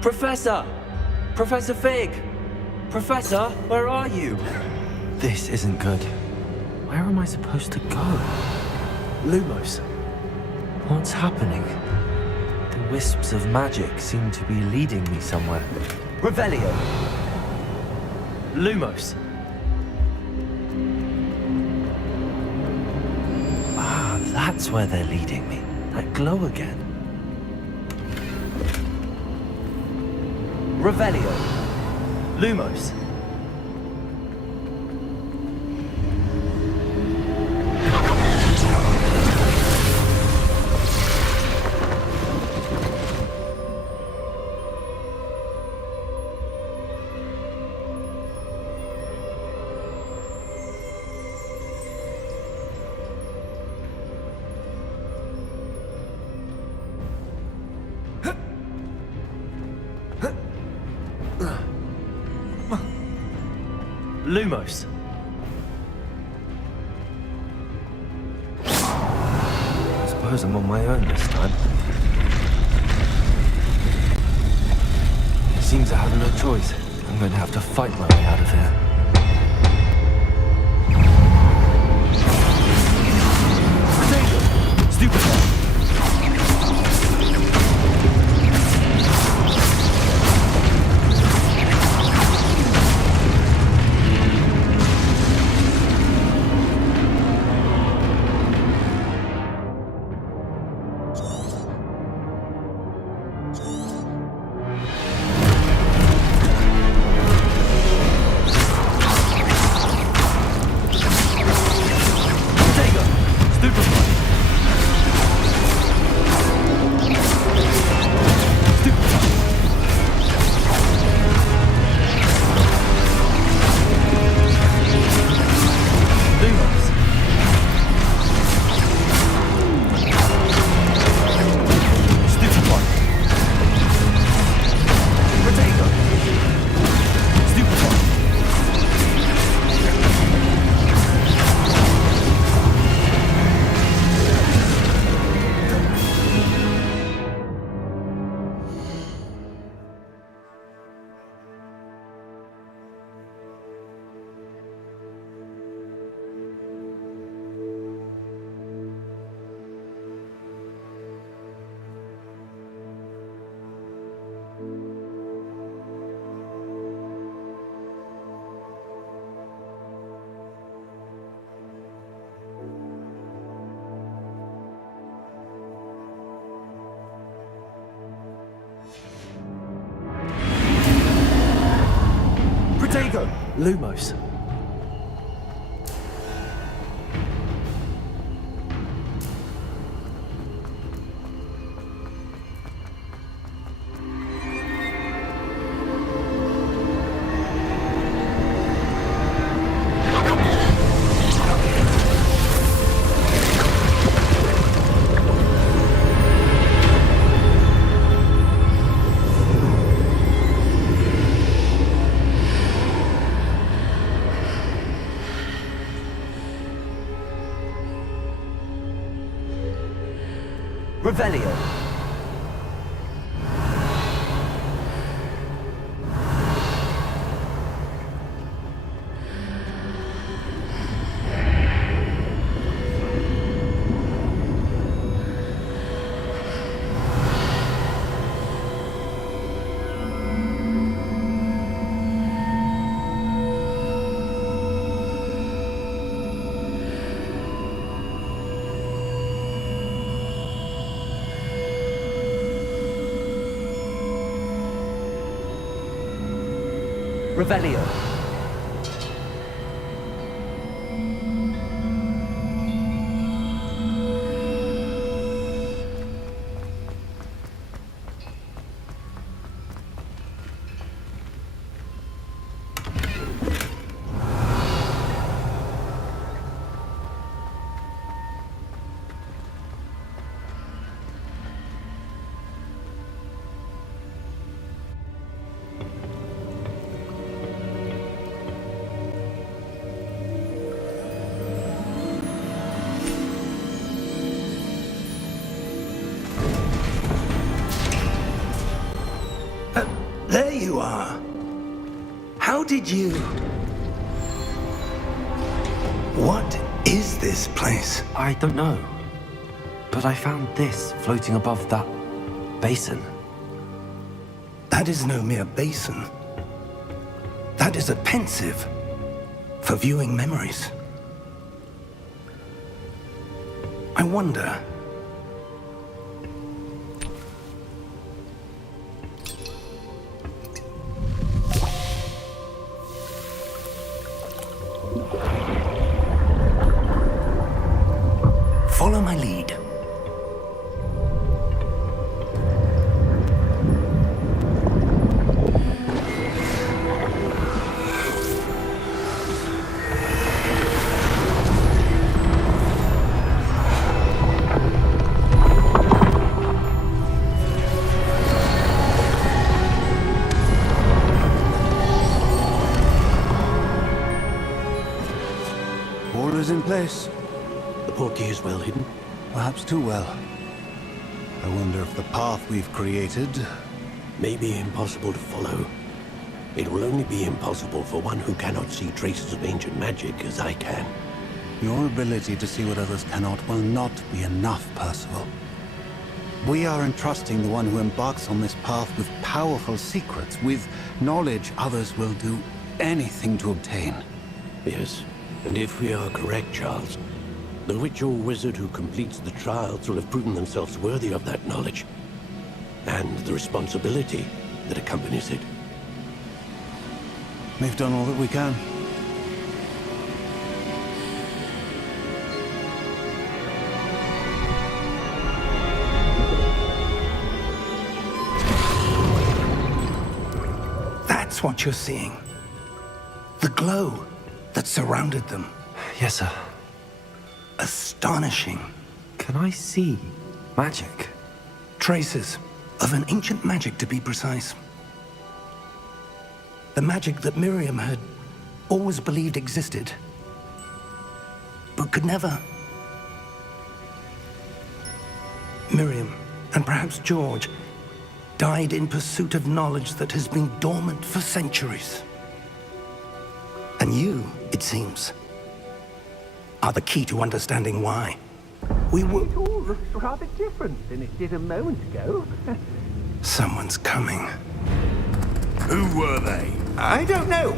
Professor! Professor Fig! Professor, where are you? This isn't good. Where am I supposed to go? Lumos. What's happening? The wisps of magic seem to be leading me somewhere. Revelio! Lumos! Ah, that's where they're leading me. That glow again. Revelio! Lumos! Lumos. I suppose I'm on my own this time. It seems I have no choice. I'm going to have to fight my way out of here. Stupid one. Lumos. Revelio. Revelio. There you are. How did you... What is this place? I don't know. But I found this floating above that basin. That is no mere basin. That is a pensive for viewing memories. I wonder... Follow my lead. Orders in place. The portkey is well hidden. Perhaps too well. I wonder if the path we've created... May be impossible to follow. It will only be impossible for one who cannot see traces of ancient magic as I can. Your ability to see what others cannot will not be enough, Percival. We are entrusting the one who embarks on this path with powerful secrets, with knowledge others will do anything to obtain. Yes, and if we are correct, Charles, the witch or wizard who completes the trials will have proven themselves worthy of that knowledge, and the responsibility that accompanies it. We've done all that we can. That's what you're seeing. The glow that surrounded them. Yes, sir. Astonishing. Can I see magic? Traces of an ancient magic, to be precise. The magic that Miriam had always believed existed, but could never. Miriam, and perhaps George, died in pursuit of knowledge that has been dormant for centuries. And you, it seems, are the key to understanding why. We were... It all looks rather different than it did a moment ago. Someone's coming. Who were they? I don't know.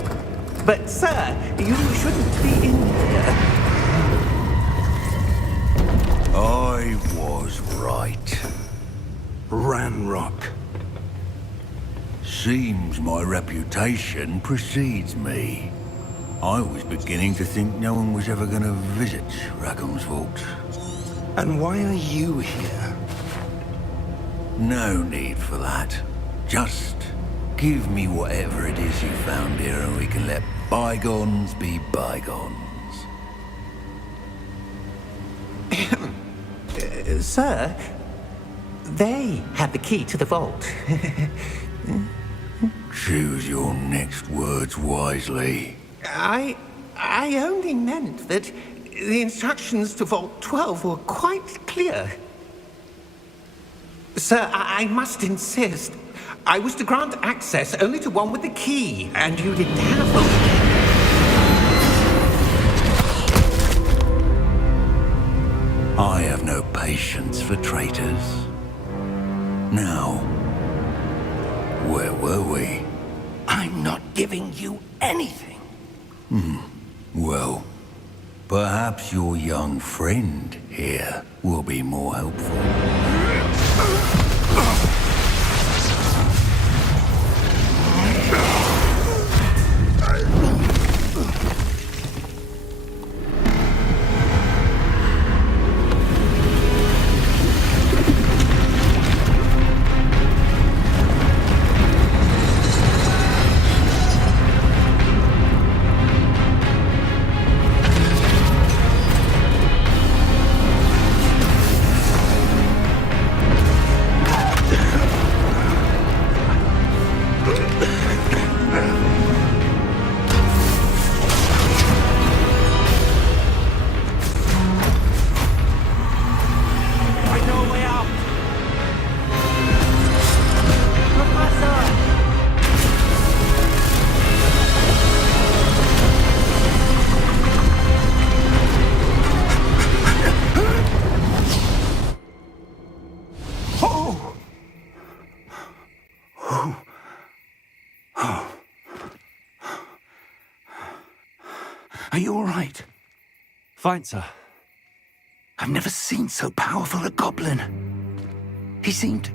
But, sir, you shouldn't be in here. I was right. Ranrock. Seems my reputation precedes me. I was beginning to think no one was ever going to visit Rackham's Vault. And why are you here? No need for that. Just give me whatever it is you found here and we can let bygones be bygones. Sir, they had the key to the vault. Choose your next words wisely. I only meant that the instructions to Vault 12 were quite clear. Sir, I must insist. I was to grant access only to one with the key, and you didn't have them. I have no patience for traitors. Now, where were we? I'm not giving you anything. Well, perhaps your young friend here will be more helpful. Are you all right? Fine, sir. I've never seen so powerful a goblin. He seemed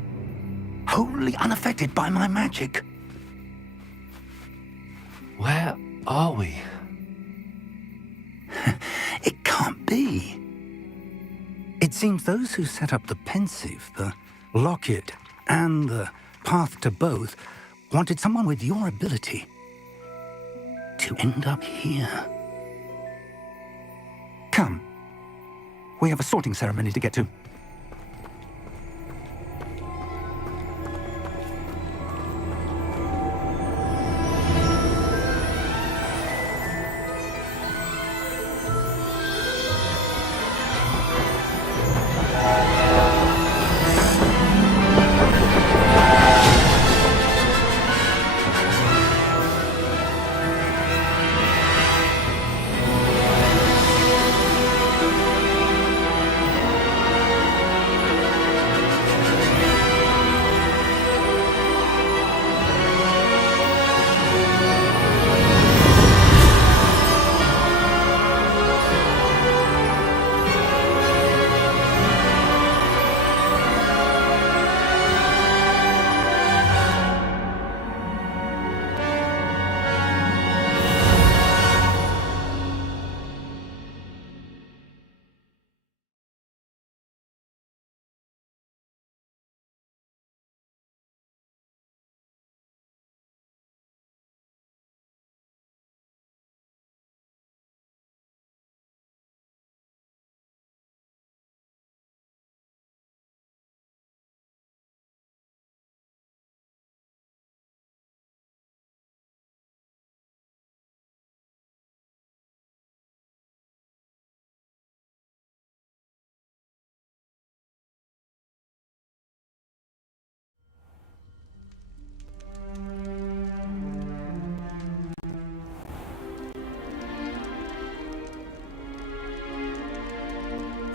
wholly unaffected by my magic. Where are we? It can't be. It seems those who set up the pensive, the locket, and the path to both wanted someone with your ability to end up here. Come. We have a sorting ceremony to get to.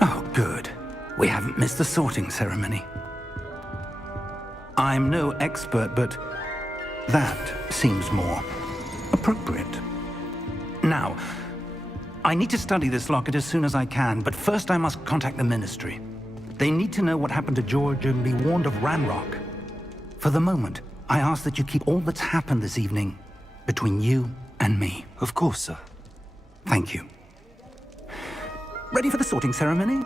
Oh, good. We haven't missed the sorting ceremony. I'm no expert, but that seems more appropriate. Now, I need to study this locket as soon as I can, but first I must contact the Ministry. They need to know what happened to George and be warned of Ranrock. For the moment, I ask that you keep all that's happened this evening between you and me. Of course, sir. Thank you. Ready for the sorting ceremony?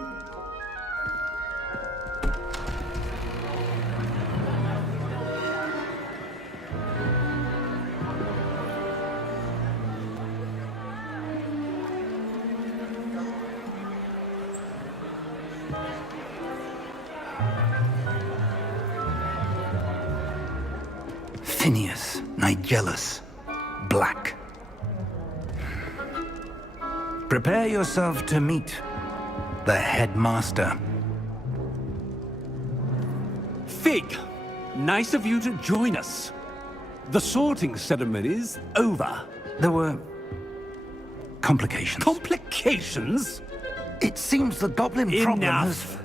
Phineas, Nigellus, Black. Prepare yourself to meet the headmaster. Fig, nice of you to join us. The sorting ceremony's over. There were complications. Complications? It seems the goblin problem has... Enough!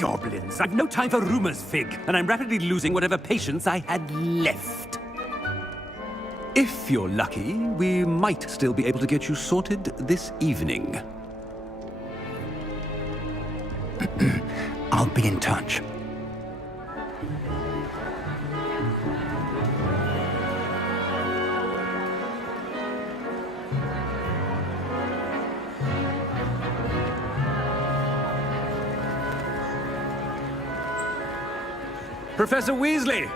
Goblins. I've no time for rumors, Fig, and I'm rapidly losing whatever patience I had left. If you're lucky, we might still be able to get you sorted this evening. I'll be in touch. Professor Weasley,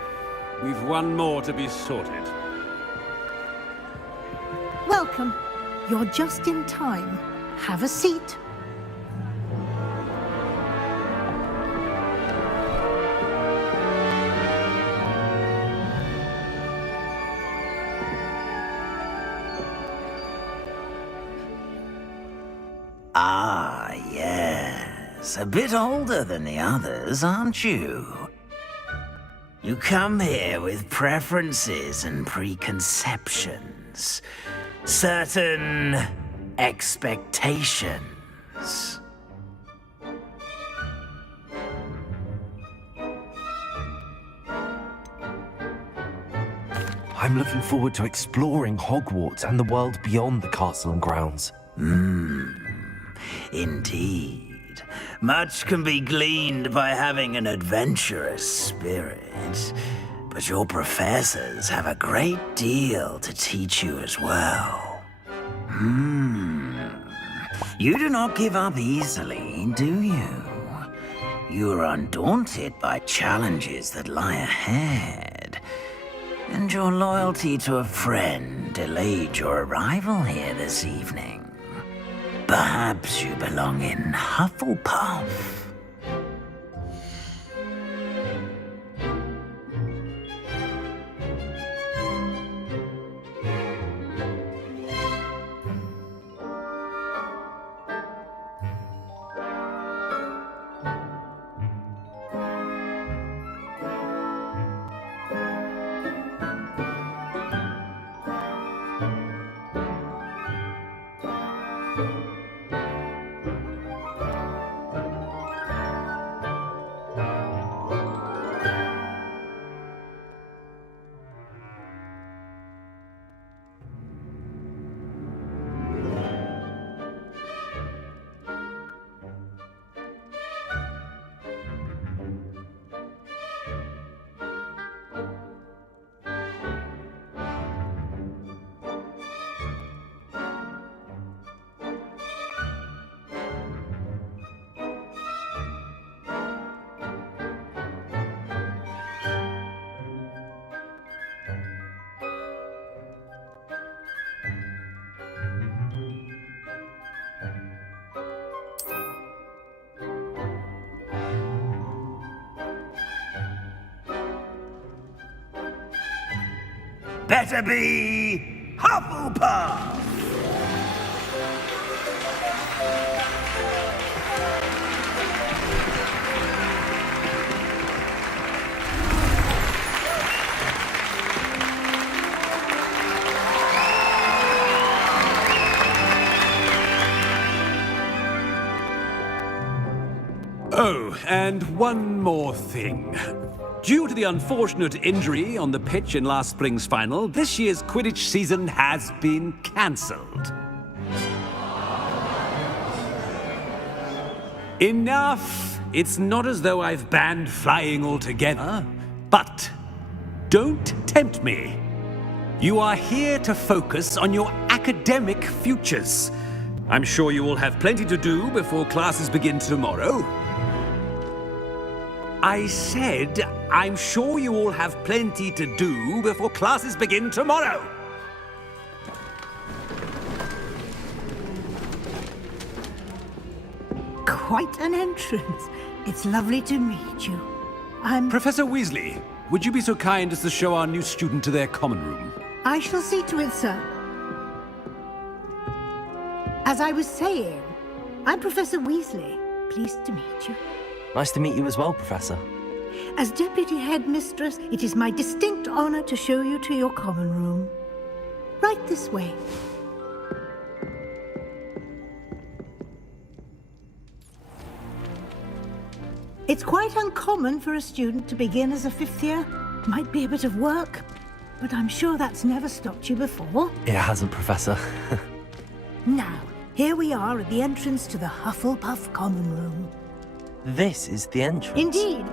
we've one more to be sorted. Welcome. You're just in time. Have a seat. Ah, yes. A bit older than the others, aren't you? You come here with preferences and preconceptions. Certain expectations. I'm looking forward to exploring Hogwarts and the world beyond the castle and grounds. Indeed. Much can be gleaned by having an adventurous spirit, but your professors have a great deal to teach you as well. You do not give up easily, do you? You are undaunted by challenges that lie ahead, and your loyalty to a friend delayed your arrival here this evening. Perhaps you belong in Hufflepuff. Better be Hufflepuff! Oh, and one more thing. Due to the unfortunate injury on the pitch in last spring's final, this year's Quidditch season has been cancelled. Enough! It's not as though I've banned flying altogether, but don't tempt me. You are here to focus on your academic futures. I'm sure you will have plenty to do before classes begin tomorrow. I said, I'm sure you all have plenty to do before classes begin tomorrow. Quite an entrance. It's lovely to meet you. Professor Weasley, would you be so kind as to show our new student to their common room? I shall see to it, sir. As I was saying, I'm Professor Weasley. Pleased to meet you. Nice to meet you as well, Professor. As Deputy Headmistress, it is my distinct honor to show you to your common room. Right this way. It's quite uncommon for a student to begin as a fifth year. Might be a bit of work, but I'm sure that's never stopped you before. It hasn't, Professor. Now, here we are at the entrance to the Hufflepuff common room. This is the entrance. Indeed.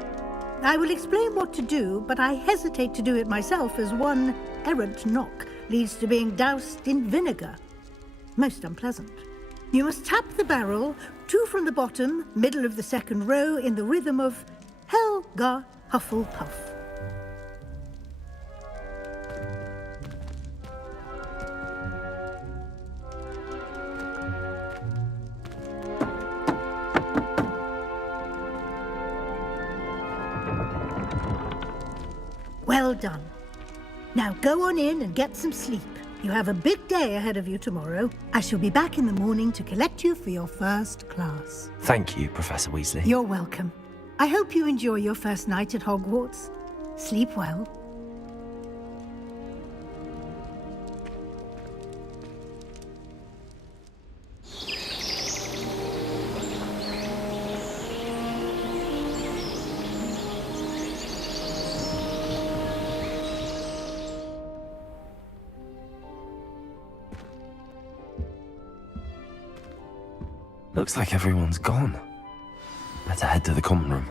I will explain what to do, but I hesitate to do it myself as one errant knock leads to being doused in vinegar. Most unpleasant. You must tap the barrel, 2 from the bottom, middle of the second row, in the rhythm of Helga Hufflepuff. Well done. Now go on in and get some sleep. You have a big day ahead of you tomorrow. I shall be back in the morning to collect you for your first class. Thank you, Professor Weasley. You're welcome. I hope you enjoy your first night at Hogwarts. Sleep well. Looks like everyone's gone. Better head to the common room.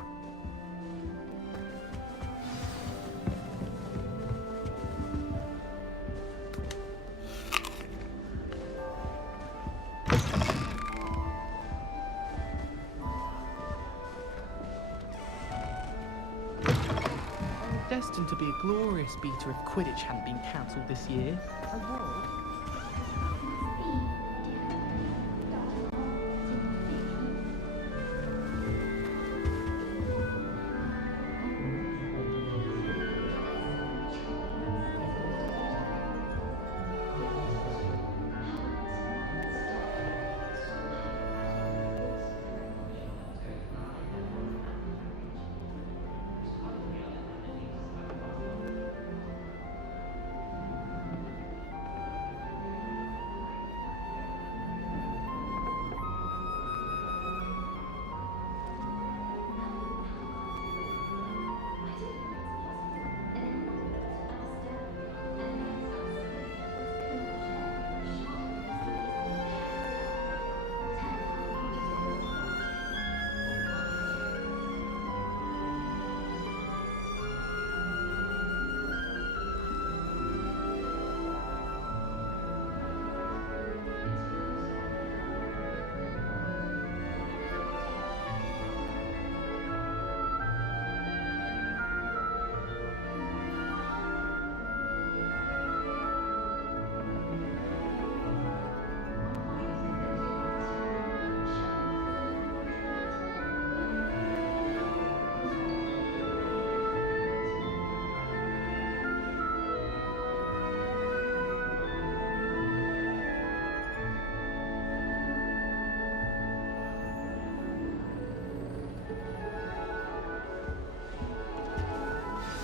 Destined to be a glorious beta if Quidditch hadn't been cancelled this year.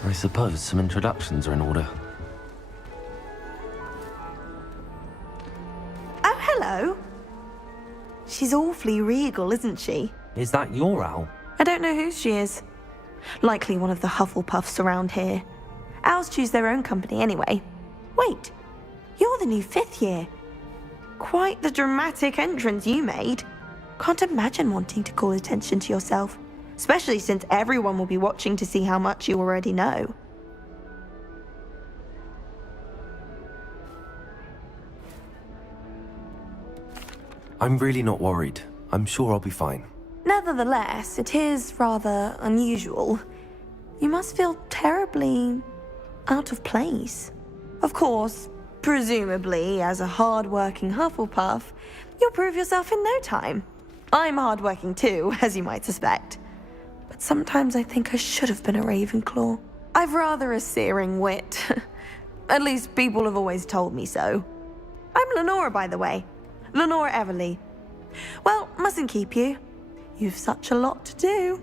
I suppose some introductions are in order. Oh, hello. She's awfully regal, isn't she? Is that your owl? I don't know who she is. Likely one of the Hufflepuffs around here. Owls choose their own company anyway. Wait, you're the new 5th year. Quite the dramatic entrance you made. Can't imagine wanting to call attention to yourself, especially since everyone will be watching to see how much you already know. I'm really not worried. I'm sure I'll be fine. Nevertheless, it is rather unusual. You must feel terribly out of place. Of course, presumably, as a hard-working Hufflepuff, you'll prove yourself in no time. I'm hard-working too, as you might suspect. But sometimes I think I should have been a Ravenclaw. I've rather a searing wit. At least people have always told me so. I'm Lenora, by the way. Lenora Everly. Well, mustn't keep you. You've such a lot to do.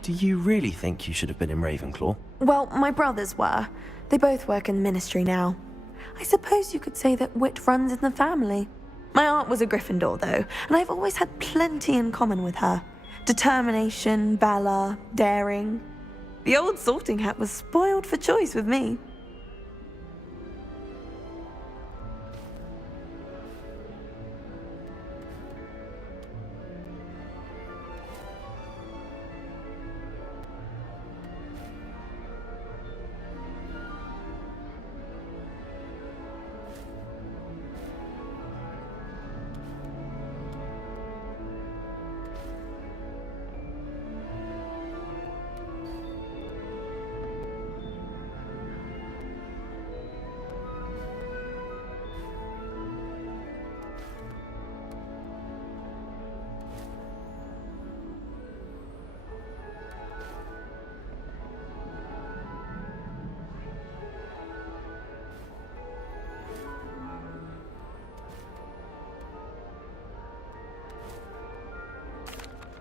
Do you really think you should have been in Ravenclaw? Well, my brothers were. They both work in the ministry now. I suppose you could say that wit runs in the family. My aunt was a Gryffindor, though, and I've always had plenty in common with her. Determination, valor, daring. The old sorting hat was spoiled for choice with me.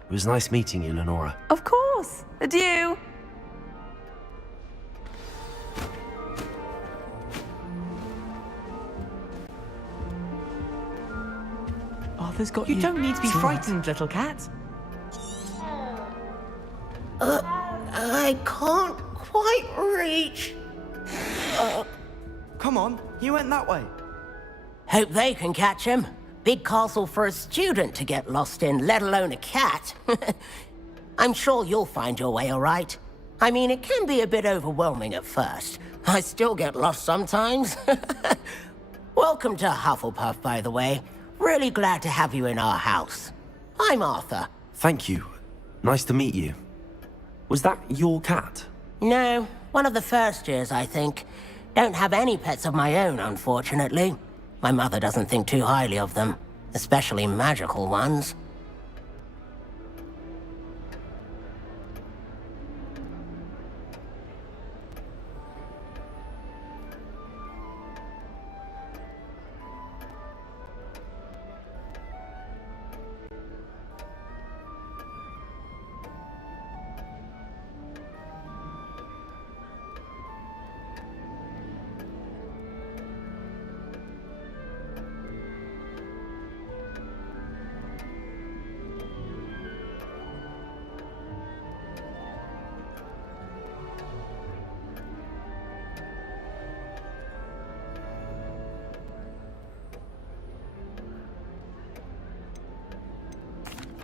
It was nice meeting you, Lenora. Of course. Adieu. Arthur's got you. You don't need to be frightened, little cat. I can't quite reach. Come on, you went that way. Hope they can catch him. Big castle for a student to get lost in, let alone a cat. I'm sure you'll find your way all right. I mean, it can be a bit overwhelming at first. I still get lost sometimes. Welcome to Hufflepuff, by the way. Really glad to have you in our house. I'm Arthur. Thank you. Nice to meet you. Was that your cat? No, one of the first years, I think. Don't have any pets of my own, unfortunately. My mother doesn't think too highly of them, especially magical ones.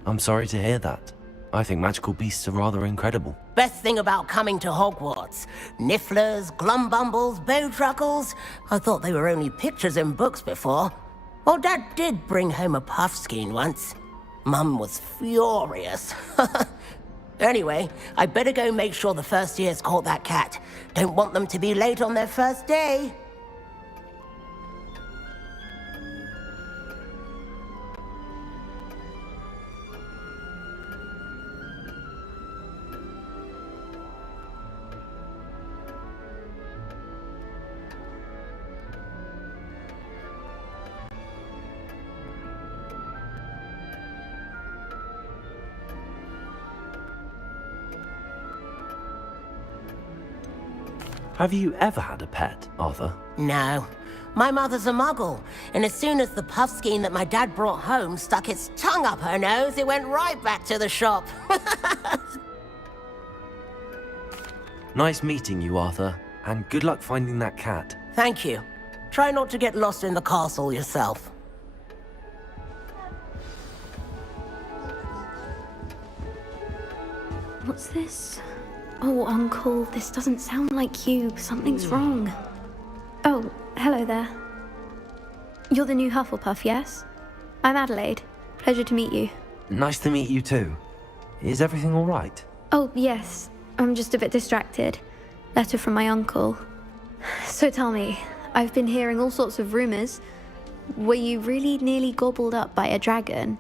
I'm sorry to hear that. I think magical beasts are rather incredible. Best thing about coming to Hogwarts. Nifflers, glumbumbles, bowtruckles. I thought they were only pictures in books before. Well, Dad did bring home a puffskein once. Mum was furious. Anyway, I better go make sure the first years caught that cat. Don't want them to be late on their first day. Have you ever had a pet, Arthur? No. My mother's a muggle, and as soon as the puffskein that my dad brought home stuck its tongue up her nose, it went right back to the shop. Nice meeting you, Arthur, and good luck finding that cat. Thank you. Try not to get lost in the castle yourself. What's this? Oh, Uncle, this doesn't sound like you. Something's wrong. Oh, hello there. You're the new Hufflepuff, yes? I'm Adelaide. Pleasure to meet you. Nice to meet you too. Is everything all right? Oh, yes. I'm just a bit distracted. Letter from my uncle. So tell me, I've been hearing all sorts of rumors. Were you really nearly gobbled up by a dragon?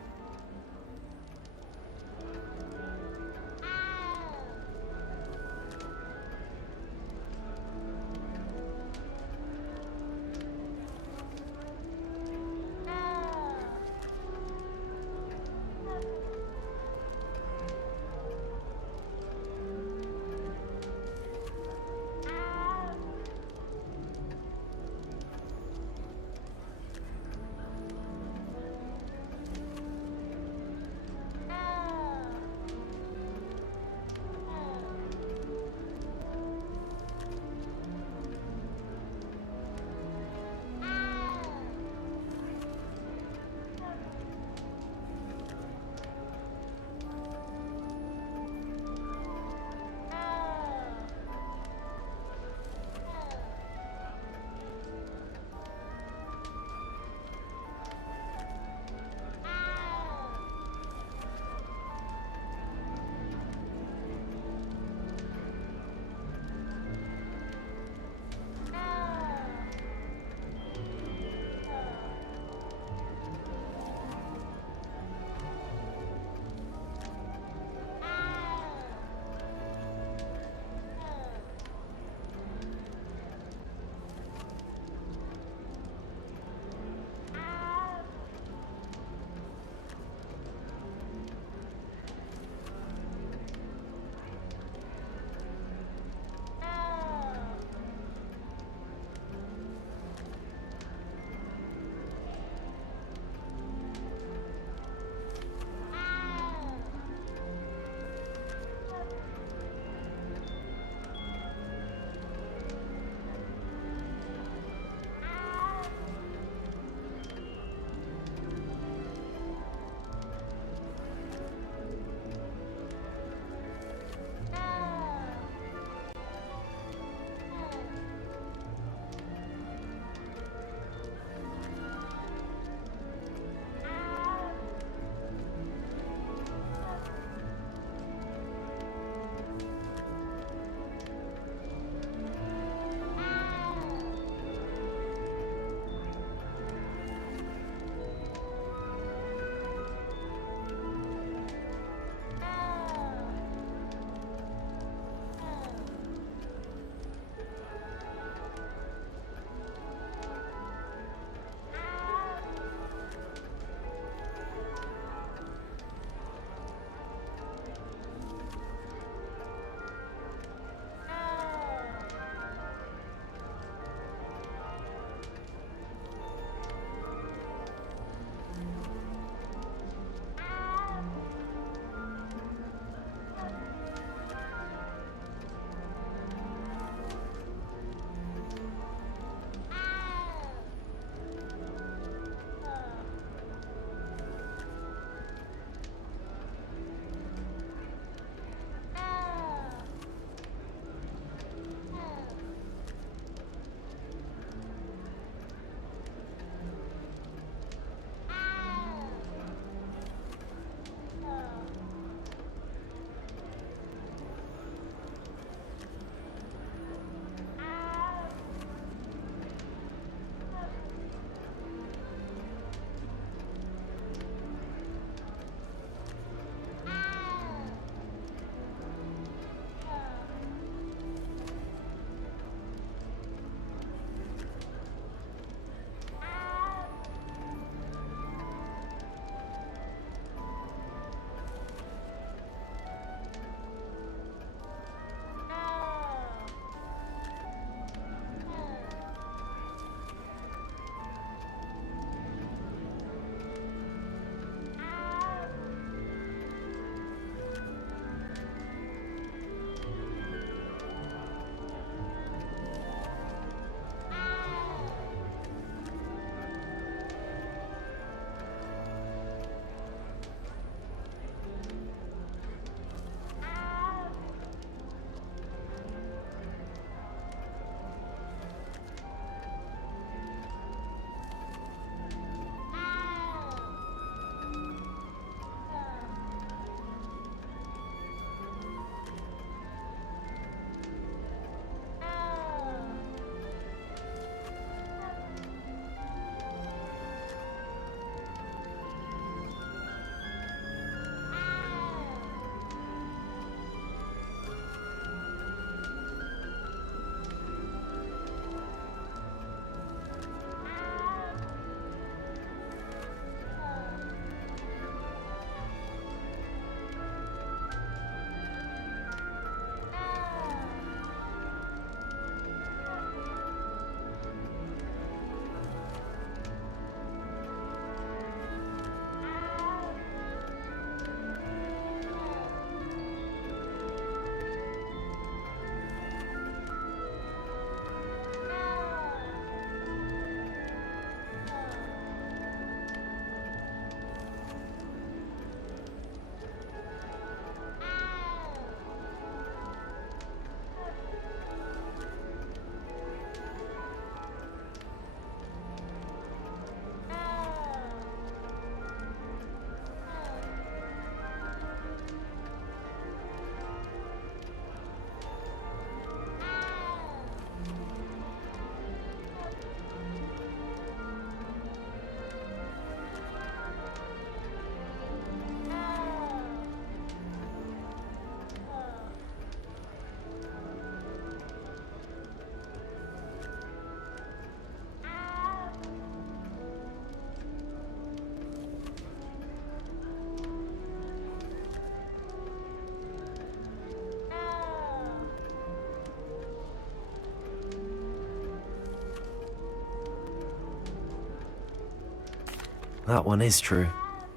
That one is true.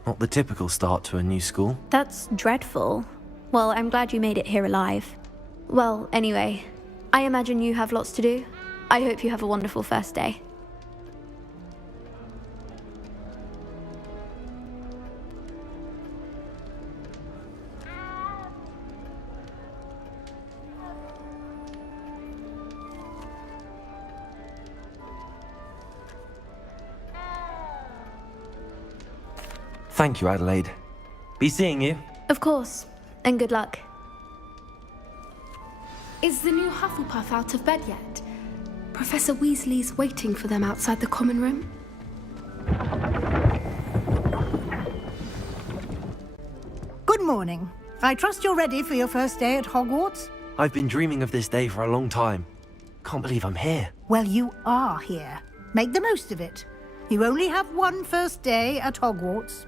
Not the typical start to a new school. That's dreadful. Well, I'm glad you made it here alive. Well, anyway, I imagine you have lots to do. I hope you have a wonderful first day. Thank you, Adelaide. Be seeing you. Of course, and good luck. Is the new Hufflepuff out of bed yet? Professor Weasley's waiting for them outside the common room. Good morning. I trust you're ready for your first day at Hogwarts? I've been dreaming of this day for a long time. Can't believe I'm here. Well, you are here. Make the most of it. You only have one first day at Hogwarts.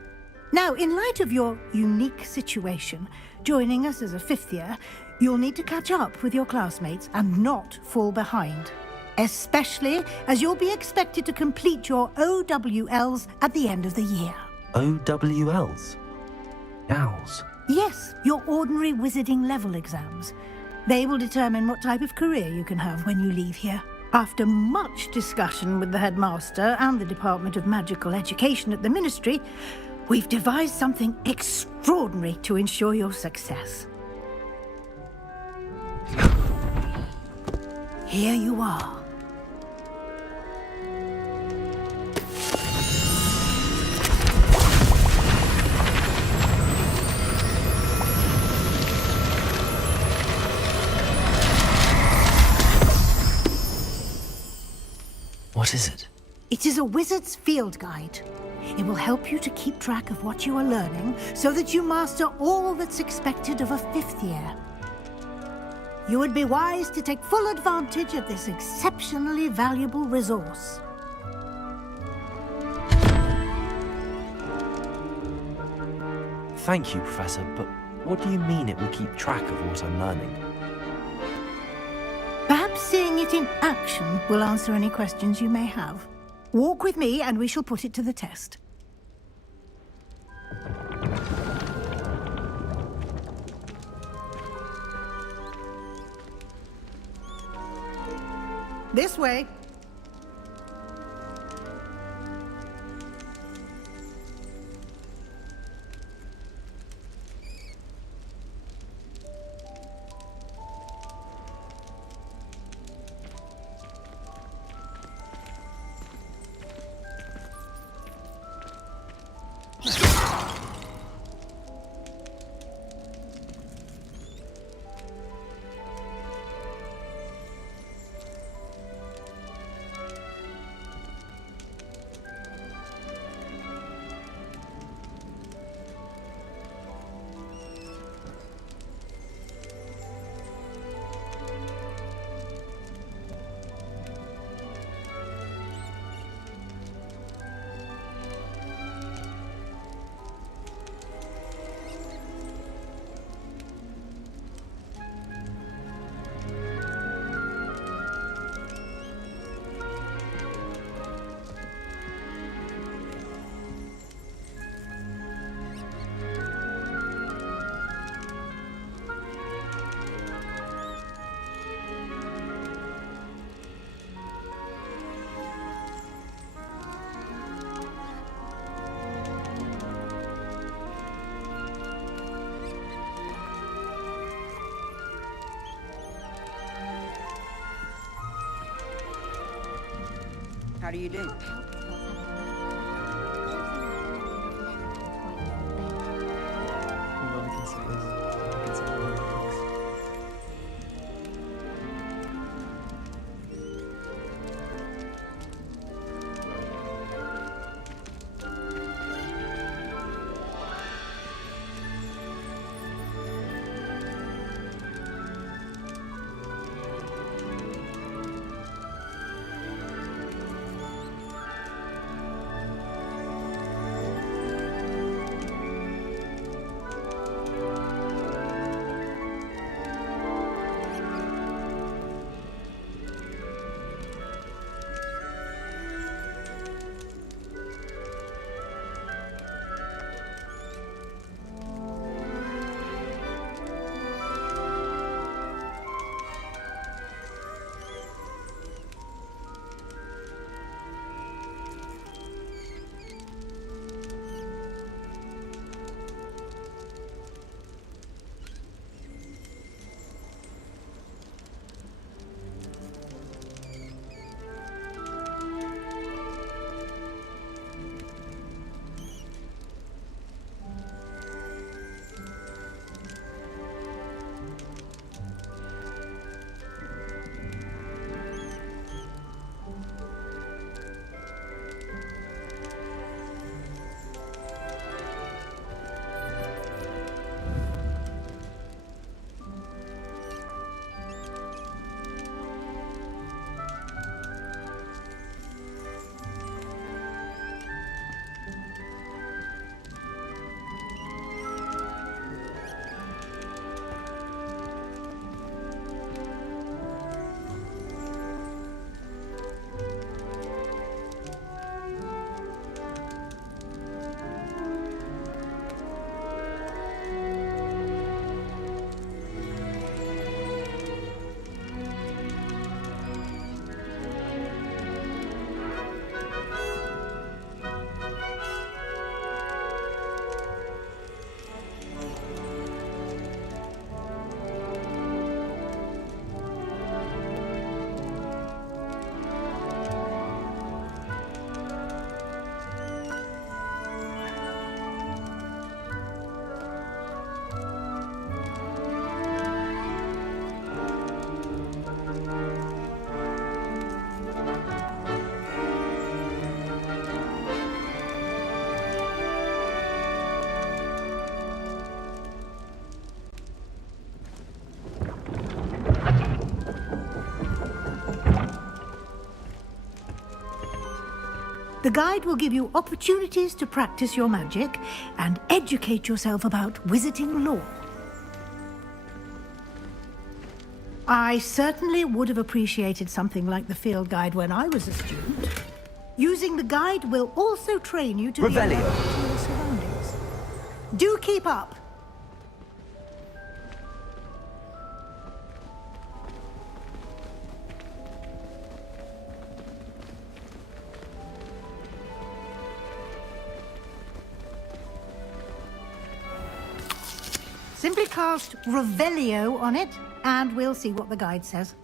Now, in light of your unique situation, joining us as a fifth year, you'll need to catch up with your classmates and not fall behind. Especially as you'll be expected to complete your OWLs at the end of the year. OWLs? Owls? Yes, your ordinary wizarding level exams. They will determine what type of career you can have when you leave here. After much discussion with the headmaster and the Department of Magical Education at the Ministry, we've devised something extraordinary to ensure your success. Here you are. What is it? It is a wizard's field guide. It will help you to keep track of what you are learning so that you master all that's expected of a fifth year. You would be wise to take full advantage of this exceptionally valuable resource. Thank you, Professor, but what do you mean it will keep track of what I'm learning? Perhaps seeing it in action will answer any questions you may have. Walk with me and we shall put it to the test. This way. How do you do? The guide will give you opportunities to practice your magic and educate yourself about wizarding lore. I certainly would have appreciated something like the field guide when I was a student. Using the guide will also train you to be alert to your surroundings. Do keep up. Simply cast Revelio on it, and we'll see what the guide says.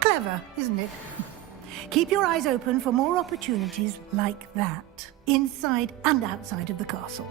Clever, isn't it? Keep your eyes open for more opportunities like that, inside and outside of the castle.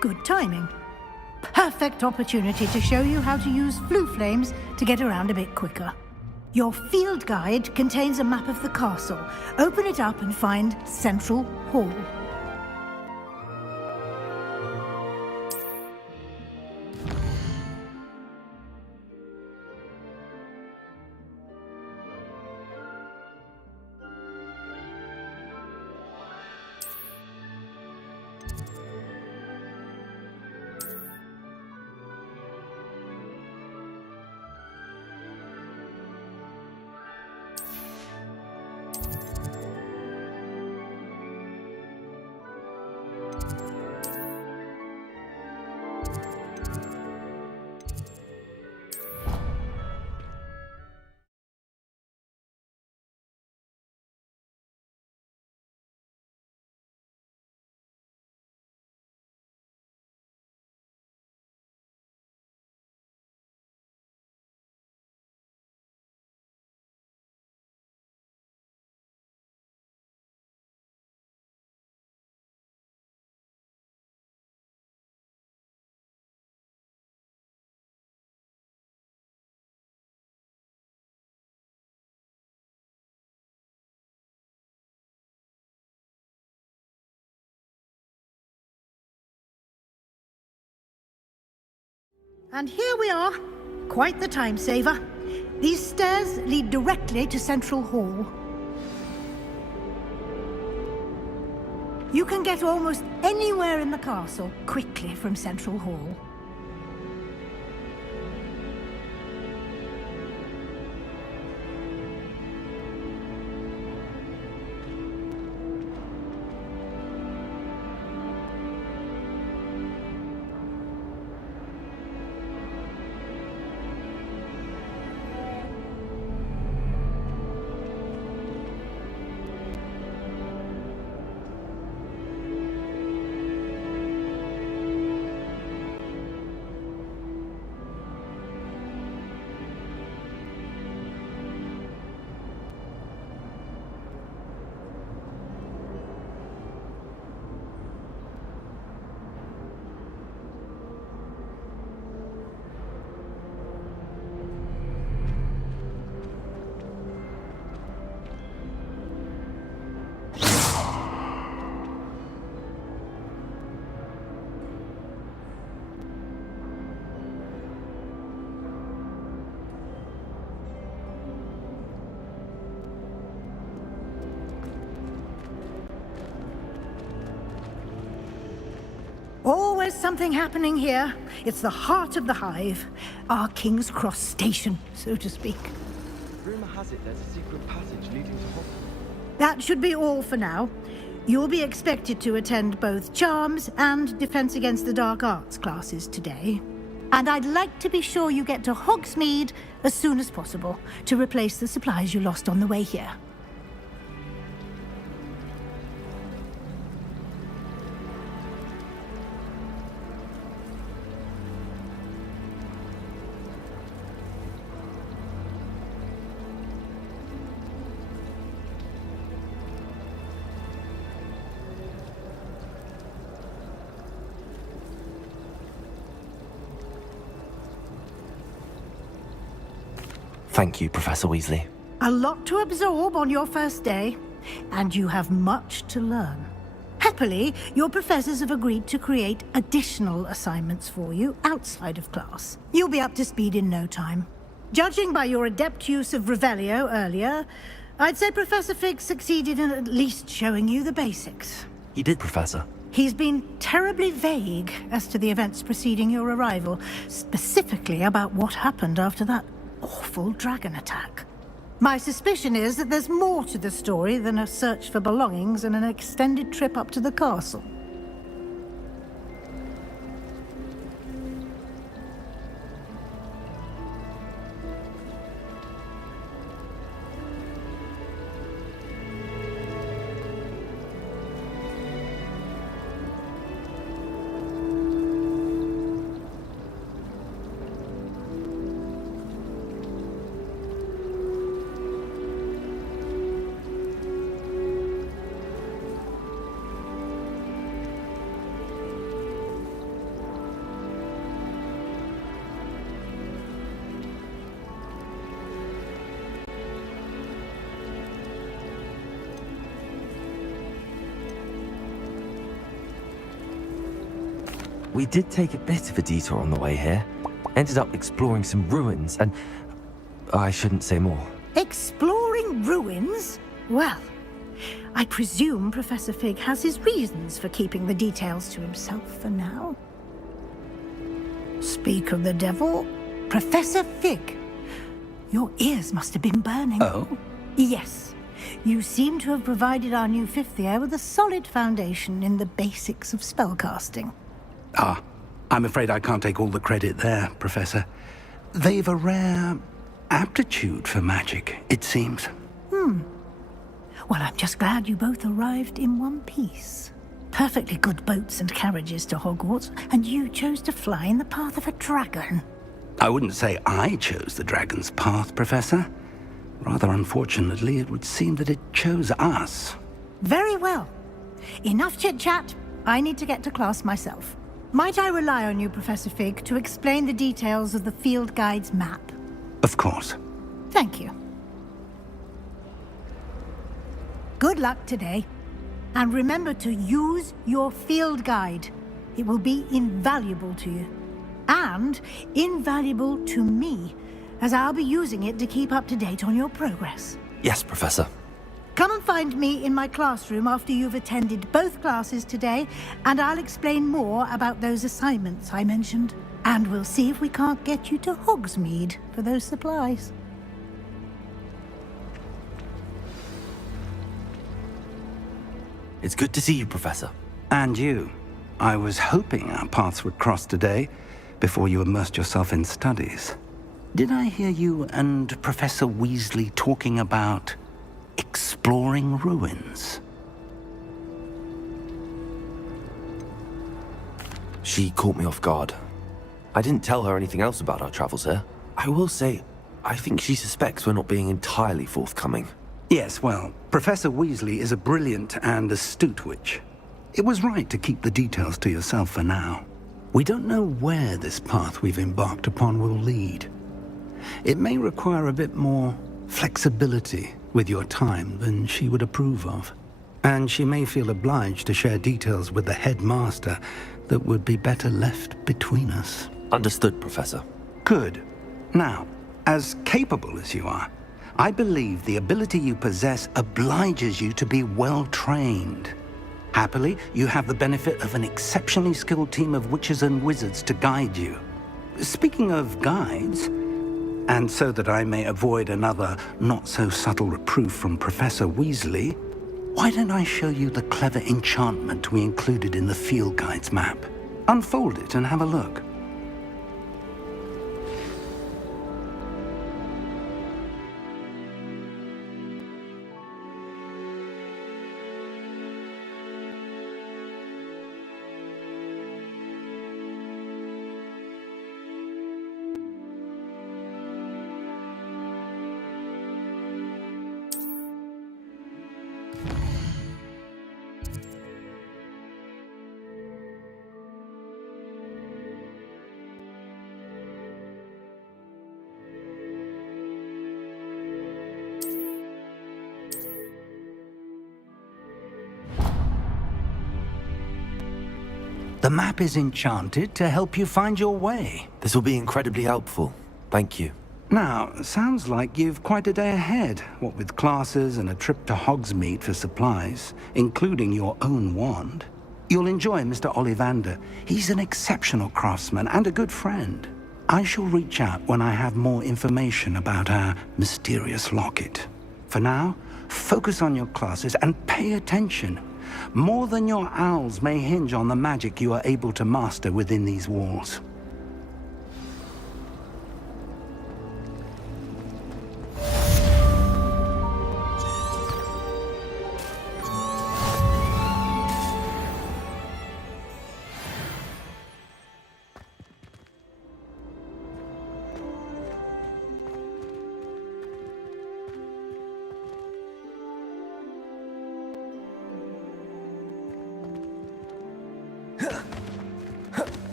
Good timing. Perfect opportunity to show you how to use flue flames to get around a bit quicker. Your field guide contains a map of the castle. Open it up and find Central Hall. And here we are. Quite the time saver. These stairs lead directly to Central Hall. You can get almost anywhere in the castle quickly from Central Hall. Always something happening here. It's the heart of the hive. Our King's Cross station, so to speak. Rumor has it there's a secret passage leading to Hogwarts. That should be all for now. You'll be expected to attend both Charms and Defense Against the Dark Arts classes today. And I'd like to be sure you get to Hogsmeade as soon as possible to replace the supplies you lost on the way here. Thank you, Professor Weasley. A lot to absorb on your first day, and you have much to learn. Happily, your professors have agreed to create additional assignments for you outside of class. You'll be up to speed in no time. Judging by your adept use of Revelio earlier, I'd say Professor Fig succeeded in at least showing you the basics. He did, Professor. He's been terribly vague as to the events preceding your arrival, specifically about what happened after that awful dragon attack. My suspicion is that there's more to the story than a search for belongings and an extended trip up to the castle. We did take a bit of a detour on the way here. Ended up exploring some ruins and... I shouldn't say more. Exploring ruins? Well, I presume Professor Fig has his reasons for keeping the details to himself for now. Speak of the devil, Professor Fig. Your ears must have been burning. Oh? Yes. You seem to have provided our new fifth year with a solid foundation in the basics of spellcasting. Ah, I'm afraid I can't take all the credit there, Professor. They've a rare aptitude for magic, it seems. Well, I'm just glad you both arrived in one piece. Perfectly good boats and carriages to Hogwarts, and you chose to fly in the path of a dragon. I wouldn't say I chose the dragon's path, Professor. Rather unfortunately, it would seem that it chose us. Very well. Enough chit-chat. I need to get to class myself. Might I rely on you, Professor Fig, to explain the details of the field guide's map? Of course. Thank you. Good luck today. And remember to use your field guide. It will be invaluable to you. And invaluable to me, as I'll be using it to keep up to date on your progress. Yes, Professor. Come and find me in my classroom after you've attended both classes today, and I'll explain more about those assignments I mentioned. And we'll see if we can't get you to Hogsmeade for those supplies. It's good to see you, Professor. And you. I was hoping our paths would cross today, before you immersed yourself in studies. Did I hear you and Professor Weasley talking about exploring ruins? She caught me off guard. I didn't tell her anything else about our travels here. I will say, I think she suspects we're not being entirely forthcoming. Yes, well, Professor Weasley is a brilliant and astute witch. It was right to keep the details to yourself for now. We don't know where this path we've embarked upon will lead. It may require a bit more flexibility with your time than she would approve of. And she may feel obliged to share details with the headmaster that would be better left between us. Understood, Professor. Good. Now, as capable as you are, I believe the ability you possess obliges you to be well-trained. Happily, you have the benefit of an exceptionally skilled team of witches and wizards to guide you. Speaking of guides, and so that I may avoid another not-so-subtle reproof from Professor Weasley, why don't I show you the clever enchantment we included in the field guide's map? Unfold it and have a look. The map is enchanted to help you find your way. This will be incredibly helpful. Thank you. Now, sounds like you've quite a day ahead, what with classes and a trip to Hogsmeade for supplies, including your own wand. You'll enjoy Mr. Ollivander. He's an exceptional craftsman and a good friend. I shall reach out when I have more information about our mysterious locket. For now, focus on your classes and pay attention. More than your owls may hinge on the magic you are able to master within these walls.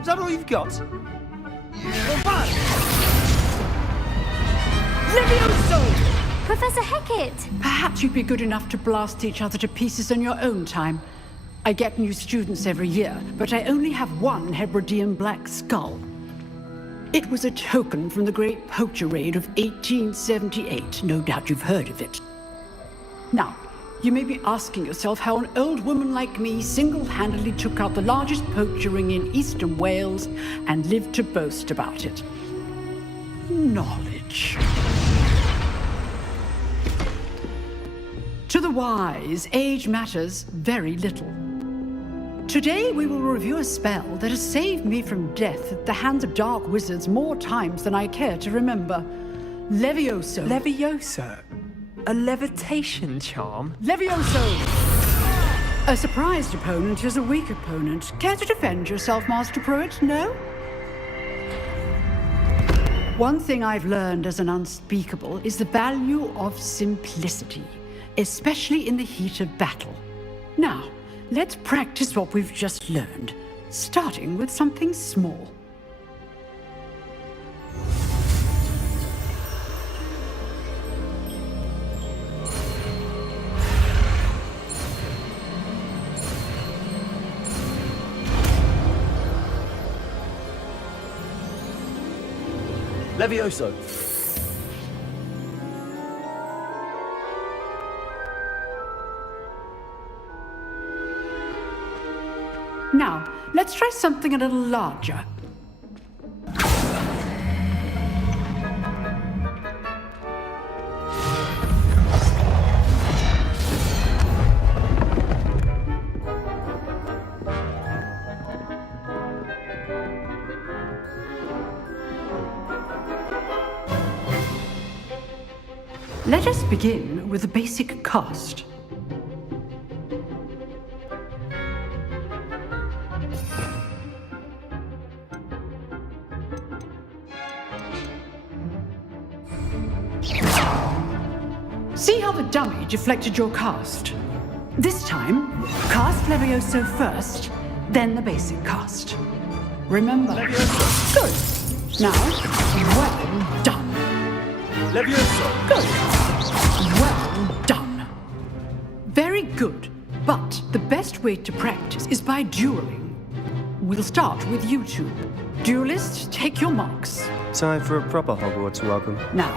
Is that all you've got? Professor Hecat! Perhaps you'd be good enough to blast each other to pieces in your own time. I get new students every year, but I only have one Hebridean black skull. It was a token from the Great Poacher Raid of 1878. No doubt you've heard of it. Now, you may be asking yourself how an old woman like me single-handedly took out the largest poacher ring in eastern Wales and lived to boast about it. Knowledge. To the wise, age matters very little. Today we will review a spell that has saved me from death at the hands of dark wizards more times than I care to remember. Levioso. Levioso? A levitation charm? Levioso! A surprised opponent is a weak opponent. Care to defend yourself, Master Pruitt? No? One thing I've learned as an unspeakable is the value of simplicity, especially in the heat of battle. Now, let's practice what we've just learned, starting with something small. Levioso. Now, let's try something a little larger. Let us begin with the basic cast. See how the dummy deflected your cast? This time, cast Levioso first, then the basic cast. Remember. Levioso. Good. Now, well done. Levioso. Good. Well done. Very good. But the best way to practice is by dueling. We'll start with you two. Duelists, take your marks. Time for a proper Hogwarts welcome. Now,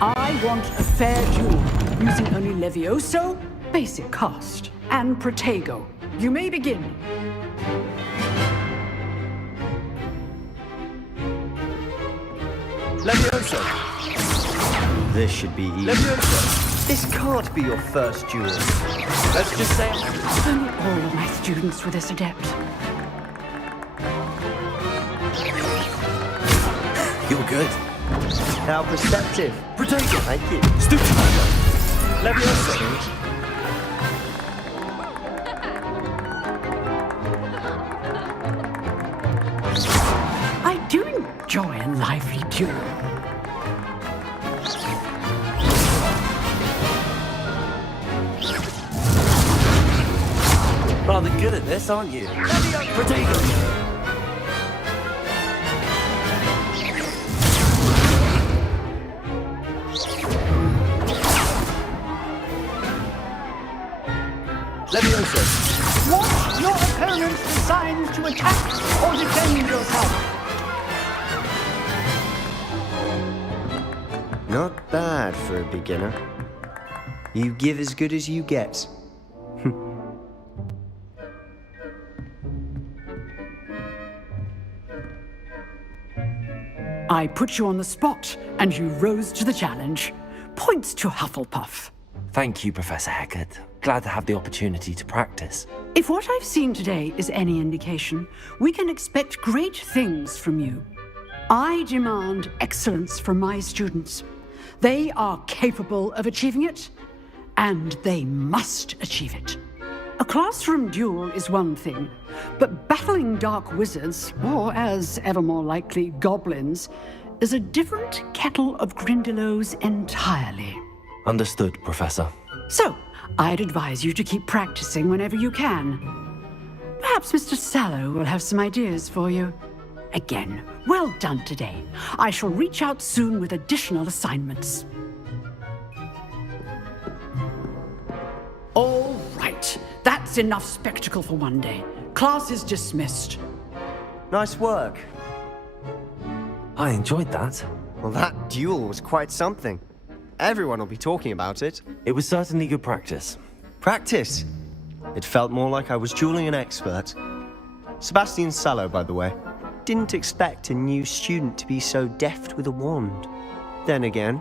I want a fair duel, using only Levioso, basic cast, and Protego. You may begin. Levioso. This should be easy. Levioso. This can't be your first duel. Let's just say Only all of my students were this adept. You're good. How perceptive. Protego. Thank you. Stupido. Levioso. I do enjoy a lively duel. Rather good at this, aren't you? Protego. Levioso. Watch your opponent's signs to attack or defend yourself. Not bad for a beginner. You give as good as you get. I put you on the spot, and you rose to the challenge. Points to Hufflepuff. Thank you, Professor Hecat. Glad to have the opportunity to practice. If what I've seen today is any indication, we can expect great things from you. I demand excellence from my students. They are capable of achieving it, and they must achieve it. A classroom duel is one thing, but battling dark wizards, or as ever more likely, goblins, is a different kettle of Grindylows entirely. Understood, Professor. So, I'd advise you to keep practicing whenever you can. Perhaps Mr. Sallow will have some ideas for you. Again, well done today. I shall reach out soon with additional assignments. All right, that's enough spectacle for one day. Class is dismissed. Nice work. I enjoyed that. Well, that duel was quite something. Everyone will be talking about it. It was certainly good practice. Practice? It felt more like I was dueling an expert. Sebastian Sallow, by the way. Didn't expect a new student to be so deft with a wand. Then again,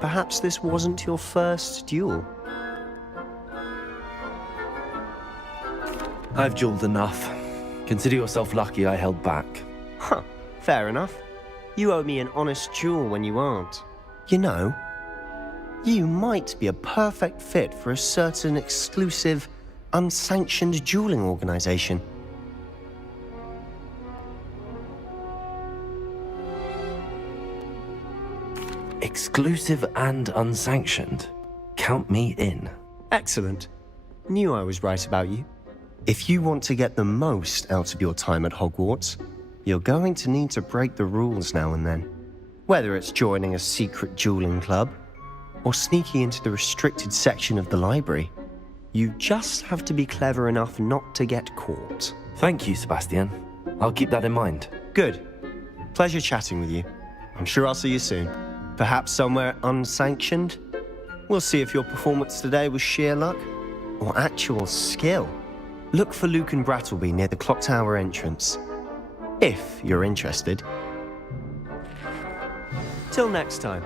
perhaps this wasn't your first duel. I've dueled enough. Consider yourself lucky I held back. Huh, fair enough. You owe me an honest duel when you aren't. You know, you might be a perfect fit for a certain exclusive, unsanctioned dueling organization. Exclusive and unsanctioned. Count me in. Excellent. Knew I was right about you. If you want to get the most out of your time at Hogwarts, you're going to need to break the rules now and then. Whether it's joining a secret dueling club, or sneaking into the restricted section of the library, you just have to be clever enough not to get caught. Thank you, Sebastian. I'll keep that in mind. Good. Pleasure chatting with you. I'm sure I'll see you soon. Perhaps somewhere unsanctioned? We'll see if your performance today was sheer luck or actual skill. Look for Luke and Brattleby near the clock tower entrance, if you're interested. Till next time.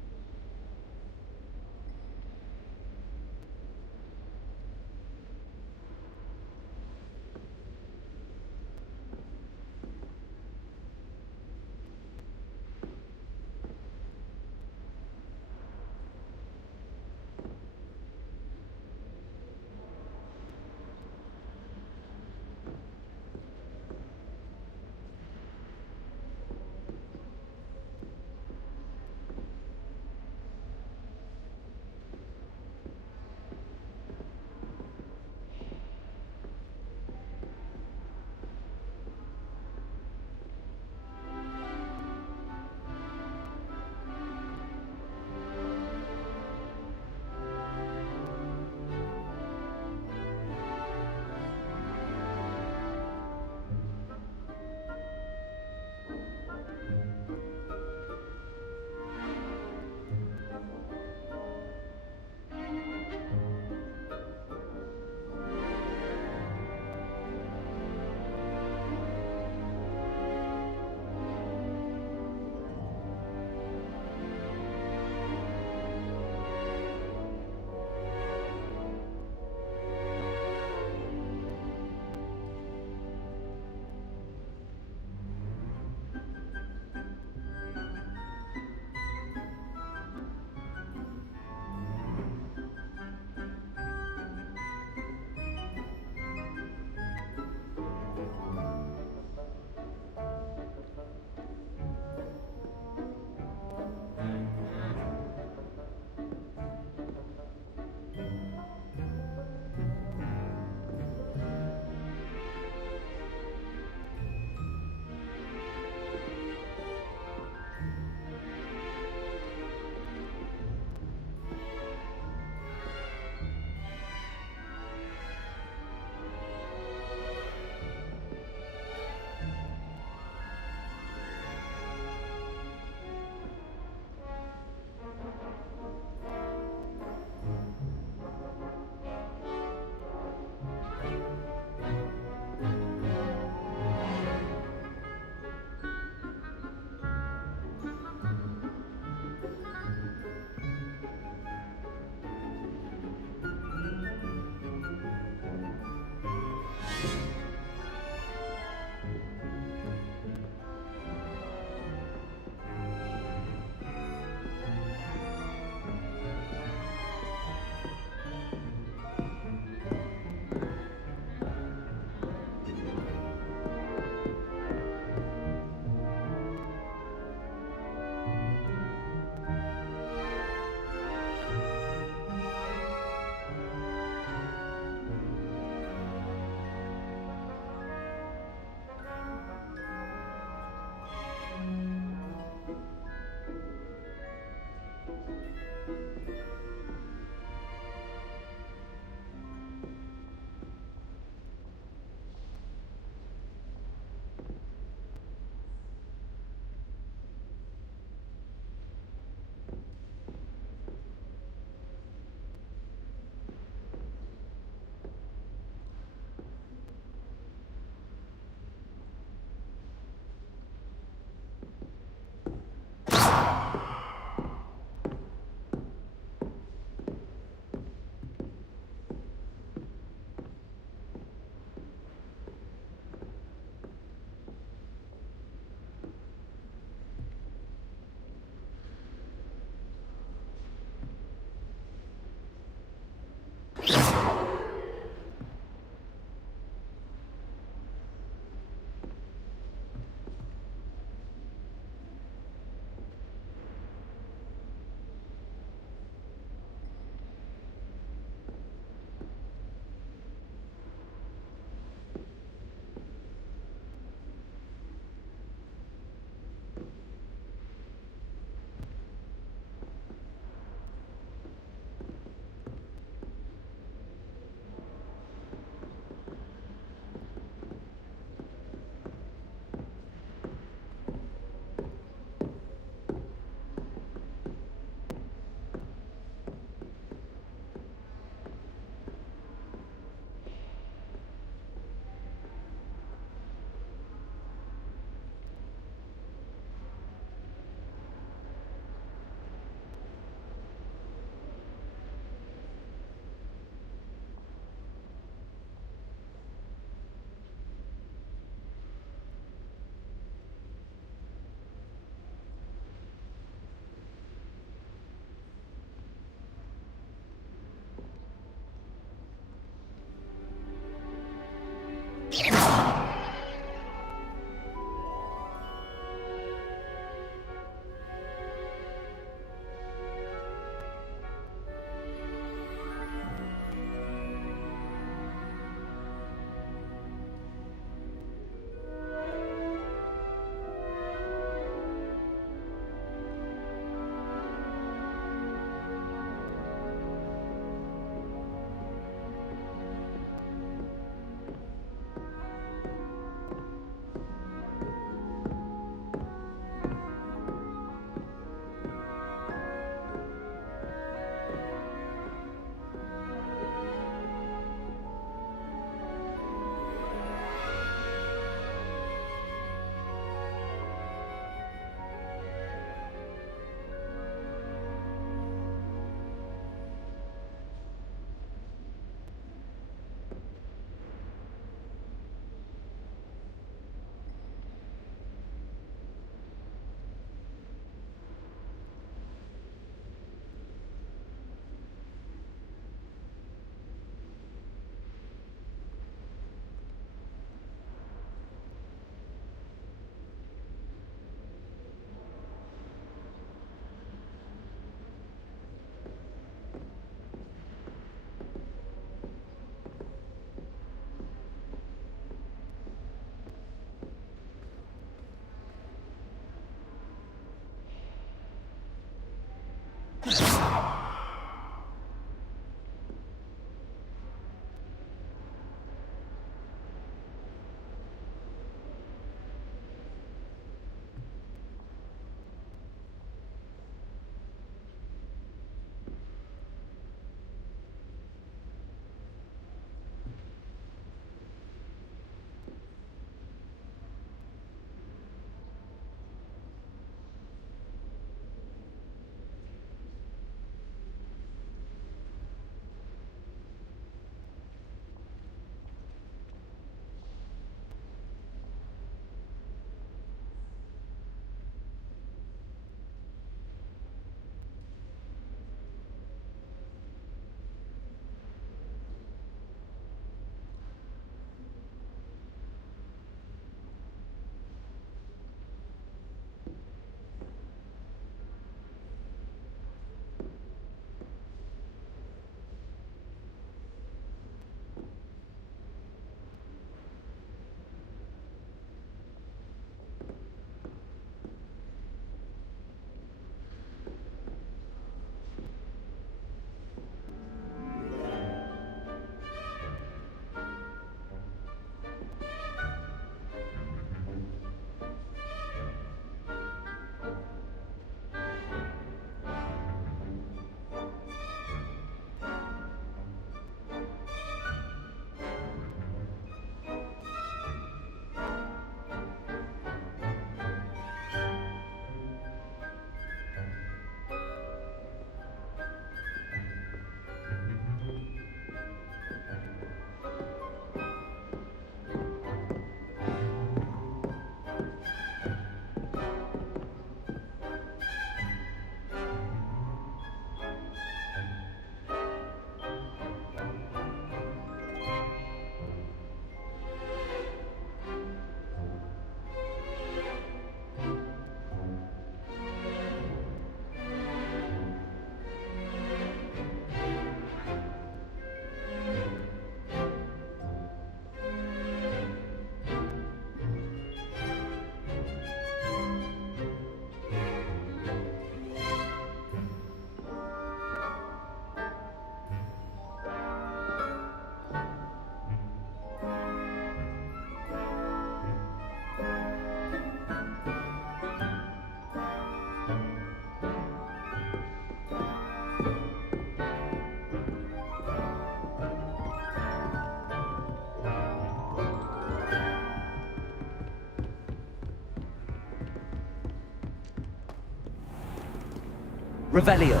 Revelio.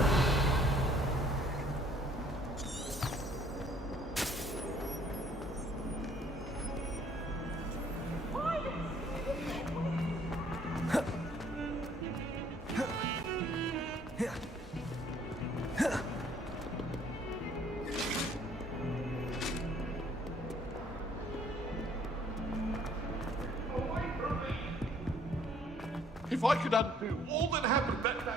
If I could undo all that happened that day.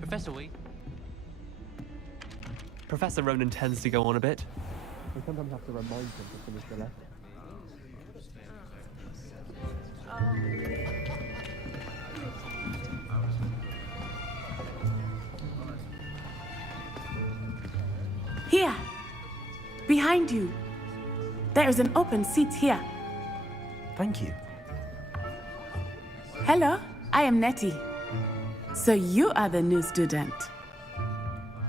Professor Wee. Professor Ronan tends to go on a bit. We sometimes have to remind him to finish the lesson. Here! Behind you! There is an open seat here. Thank you. Hello, I am Nettie. So you are the new student.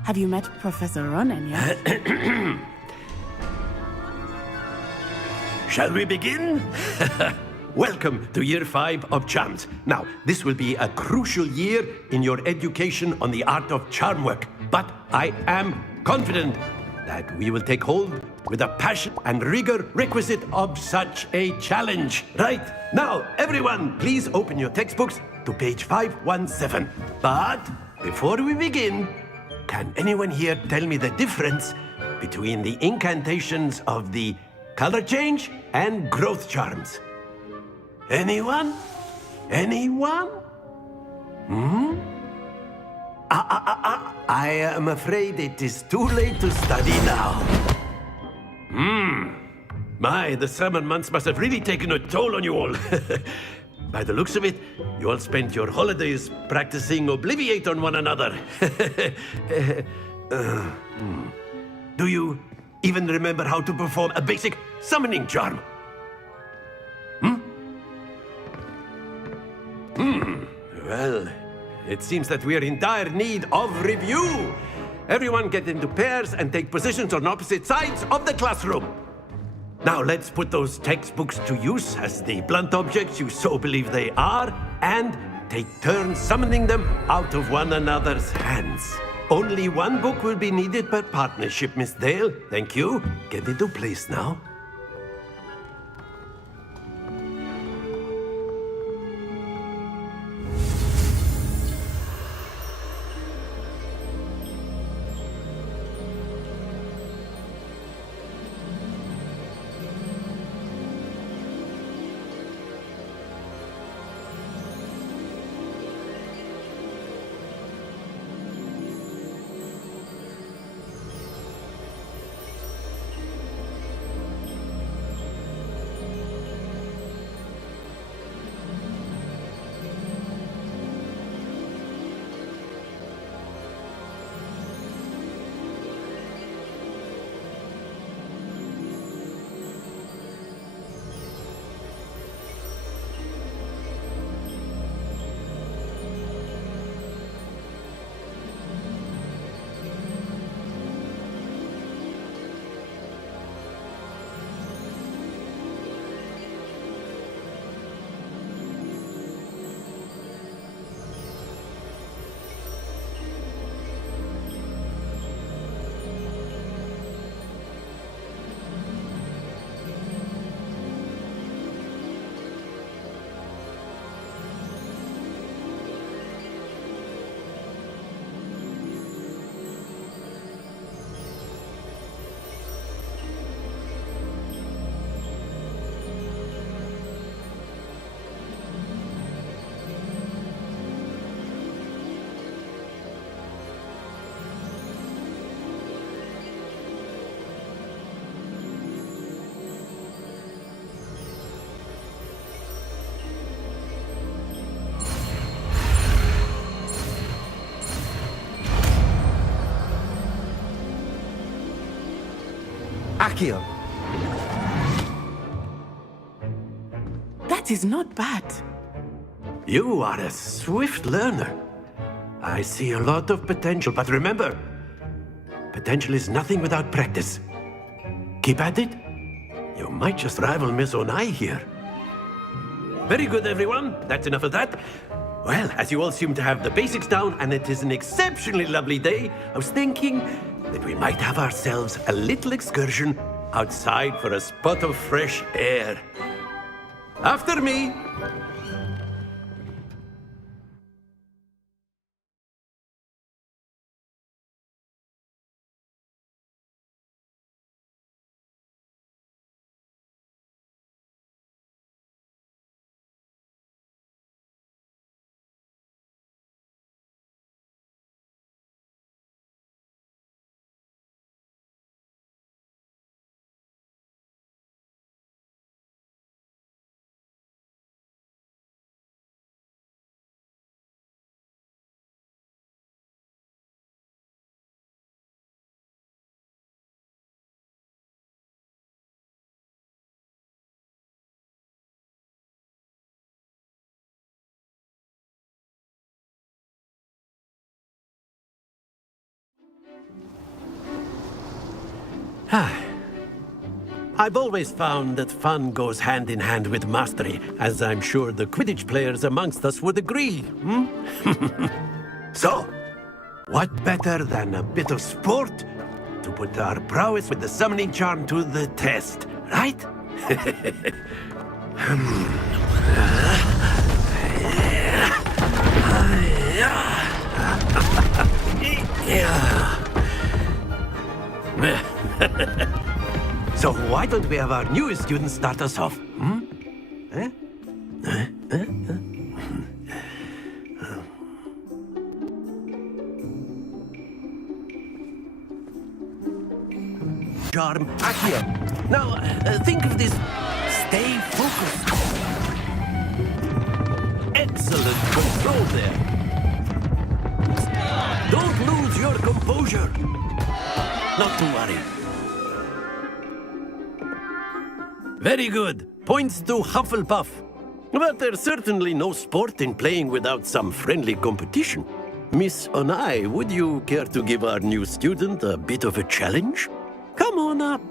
Have you met Professor Ronan yet? Shall we begin? Welcome to Year 5 of Charms. Now, this will be a crucial year in your education on the art of charm work, but I am confident that we will take hold with the passion and rigor requisite of such a challenge. Right, now, everyone, please open your textbooks to page 517. But before we begin, can anyone here tell me the difference between the incantations of the color change and growth charms? Anyone? Anyone? I am afraid it is too late to study now. My, the summer months must have really taken a toll on you all. By the looks of it, you all spent your holidays practicing Obliviate on one another. Do you even remember how to perform a basic summoning charm? Well, it seems that we are in dire need of review. Everyone get into pairs and take positions on opposite sides of the classroom. Now let's put those textbooks to use as the blunt objects you so believe they are, and take turns summoning them out of one another's hands. Only one book will be needed per partnership, Miss Dale. Thank you. Get into place now. Accio. That is not bad. You are a swift learner. I see a lot of potential, but remember, potential is nothing without practice. Keep at it. You might just rival Miss Onai here. Very good, everyone. That's enough of that. Well, as you all seem to have the basics down, and it is an exceptionally lovely day, I was thinking that we might have ourselves a little excursion outside for a spot of fresh air. After me. I've always found that fun goes hand in hand with mastery, as I'm sure the Quidditch players amongst us would agree. So, what better than a bit of sport to put our prowess with the summoning charm to the test, right? So why don't we have our newest student start us off? Charm Accio. Now, think of this. Stay focused. Excellent control there. Don't lose your composure. Not to worry. Very good. Points to Hufflepuff. But there's certainly no sport in playing without some friendly competition. Miss Onai, would you care to give our new student a bit of a challenge? Come on up.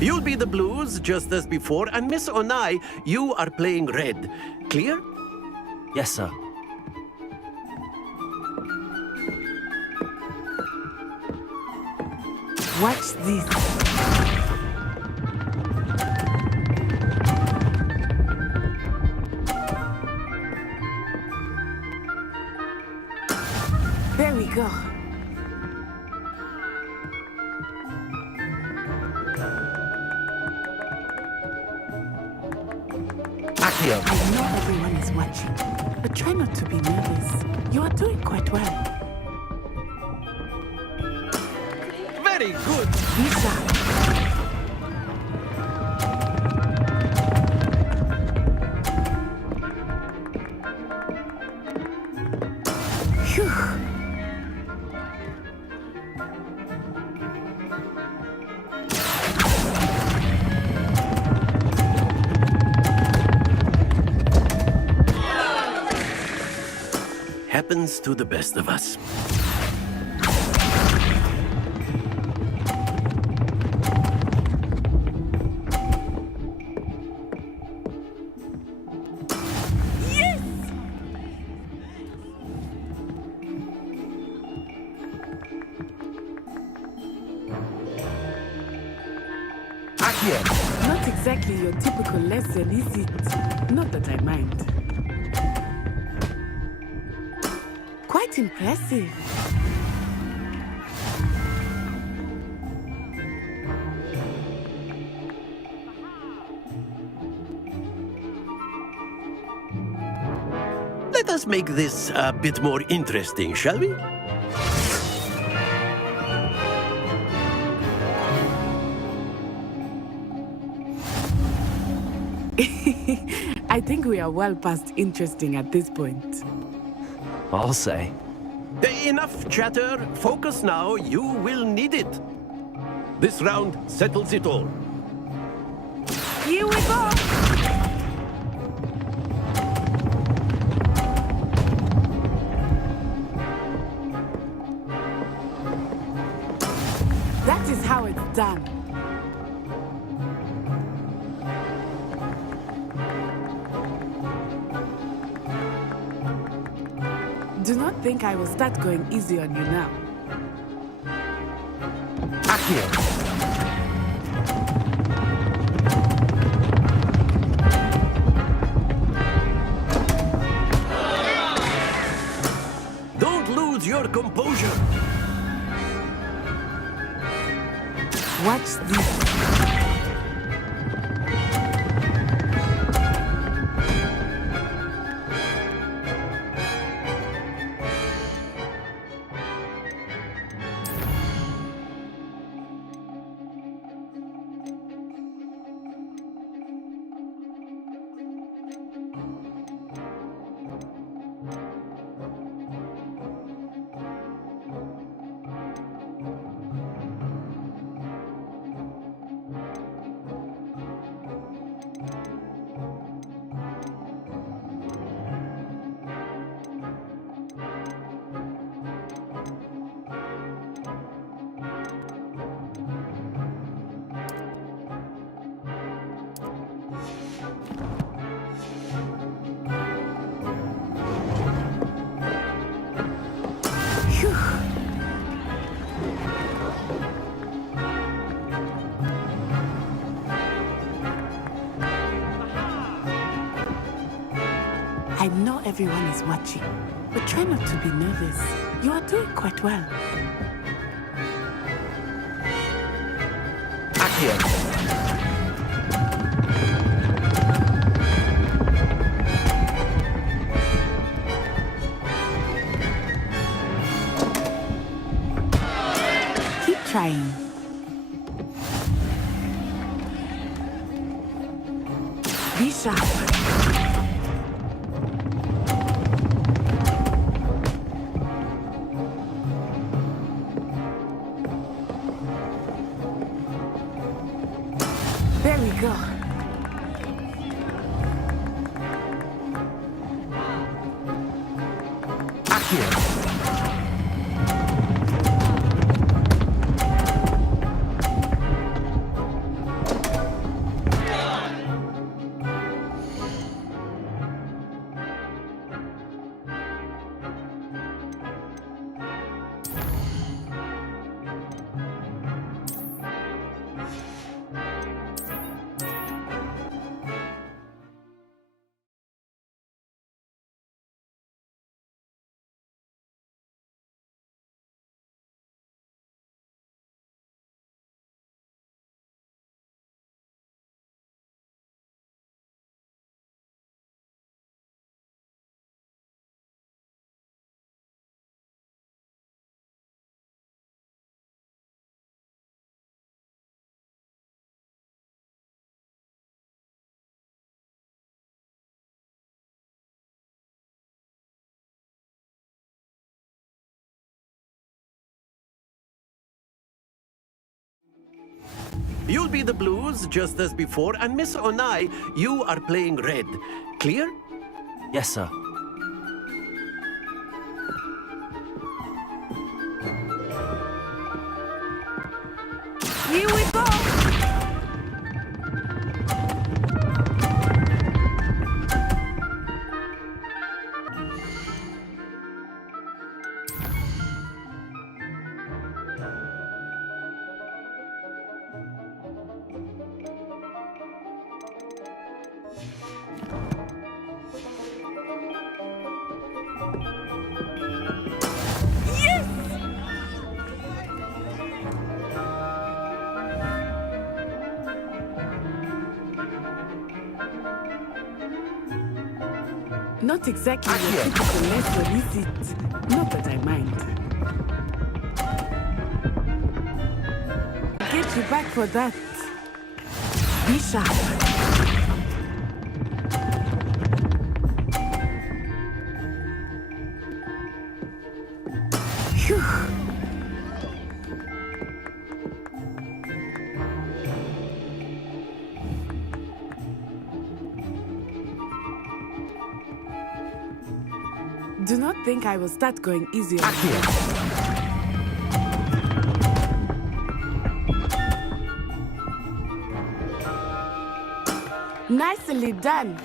You'll be the blues, just as before, and Miss Onai, you are playing red. Clear? Yes, sir. Watch this. There we go. Accio. I know everyone is watching, but try not to be nervous. You are doing quite well. Very good. Lisa. Phew. Happens to the best of us. Not exactly your typical lesson, is it? Not that I mind. Quite impressive. Let us make this a bit more interesting, shall we? I think we are well past interesting at this point. I'll say. Enough chatter. Focus now. You will need it. This round settles it all. Here we go! That is how it's done. Do not think I will start going easy on you now. Accio! Don't lose your composure! Watch this. I know everyone is watching, but try not to be nervous. You are doing quite well. Accio! Keep trying. Be sharp. There we go. Accio! You'll be the blues, just as before, and Miss Onai, you are playing red. Clear? Yes, sir. Here we go! Not exactly your typical lesson, is it? Not that I mind. Get you back for that. Be sharp. Phew. Do not think I will start going easy on you. Nicely done.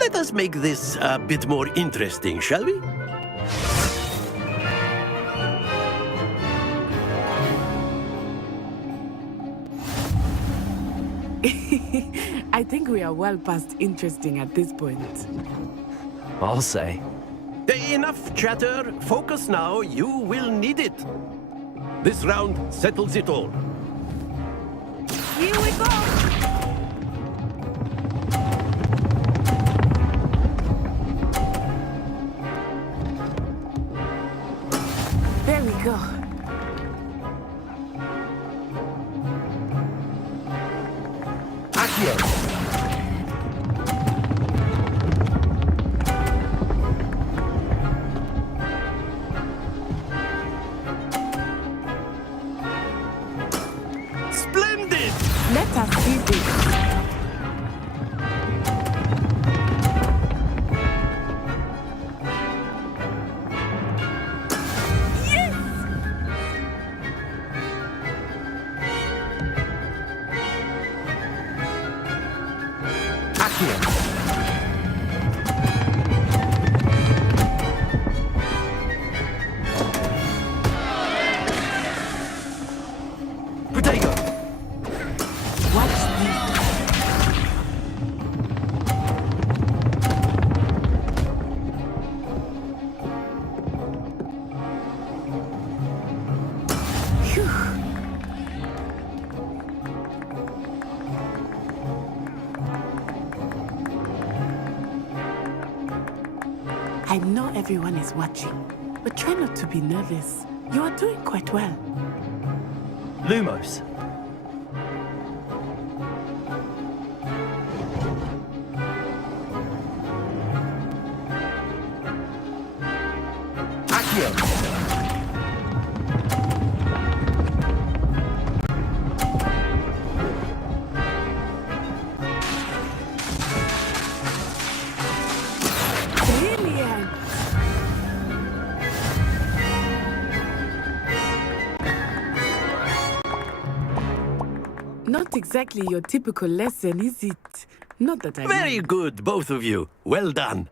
Let us make this a bit more interesting, shall we? I think we are well past interesting at this point. I'll say. Enough chatter. Focus now. You will need it. This round settles it all. Here we go! There we go. Accio. Splendid! Let us see this. Protego. Watch this. Phew. I know everyone is watching, but try not to be nervous. You are doing quite well. Lumos. Accio. Brilliant! Not exactly your typical lesson, is it? Not that I Very mind. good, both of you. Well done.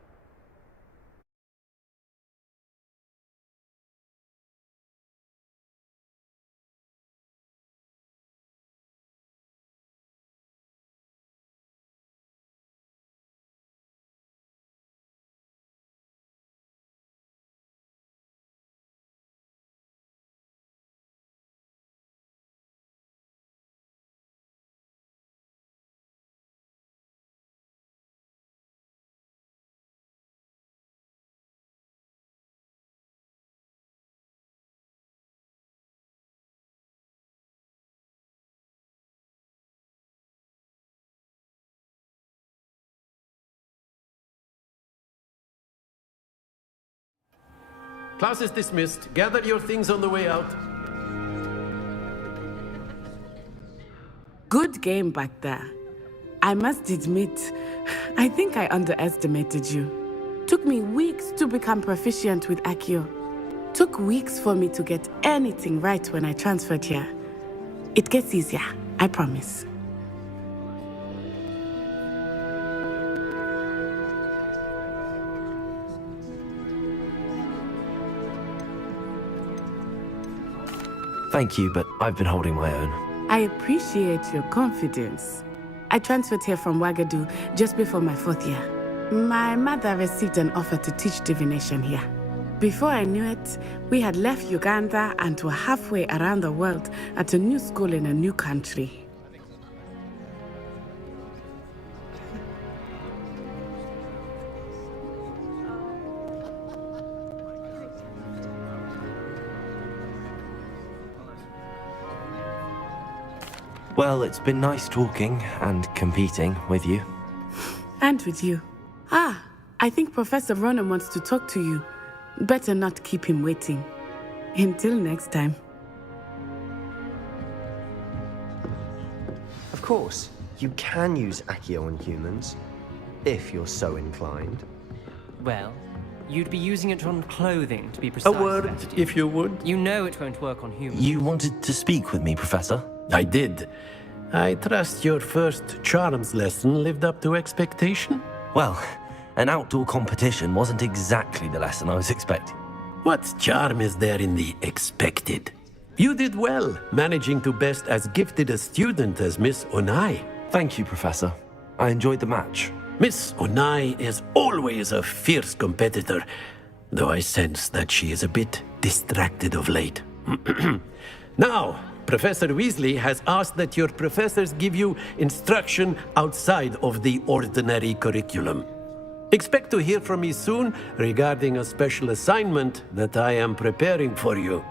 Class is dismissed. Gather your things on the way out. Good game back there. I must admit, I think I underestimated you. Took me weeks to become proficient with Accio. Took weeks for me to get anything right when I transferred here. It gets easier, I promise. Thank you, but I've been holding my own. I appreciate your confidence. I transferred here from Wagadu just before my 4th year. My mother received an offer to teach divination here. Before I knew it, we had left Uganda and were halfway around the world at a new school in a new country. Well, it's been nice talking and competing with you. And with you. Ah, I think Professor Ronan wants to talk to you. Better not keep him waiting. Until next time. course, you can use Accio on humans, if you're so inclined. Well, you'd be using it on clothing, to be precise. A word, if you would. You know it won't work on humans. You wanted to speak with me, Professor? I did. I trust your first charms lesson lived up to expectation? Well, an outdoor competition wasn't exactly the lesson I was expecting. What charm is there in the expected? You did well, managing to best as gifted a student as Miss Onai. Thank you, Professor. I enjoyed the match. Miss Onai is always a fierce competitor, though I sense that she is a bit distracted of late. Now, Professor Weasley has asked that your professors give you instruction outside of the ordinary curriculum. Expect to hear from me soon regarding a special assignment that I am preparing for you.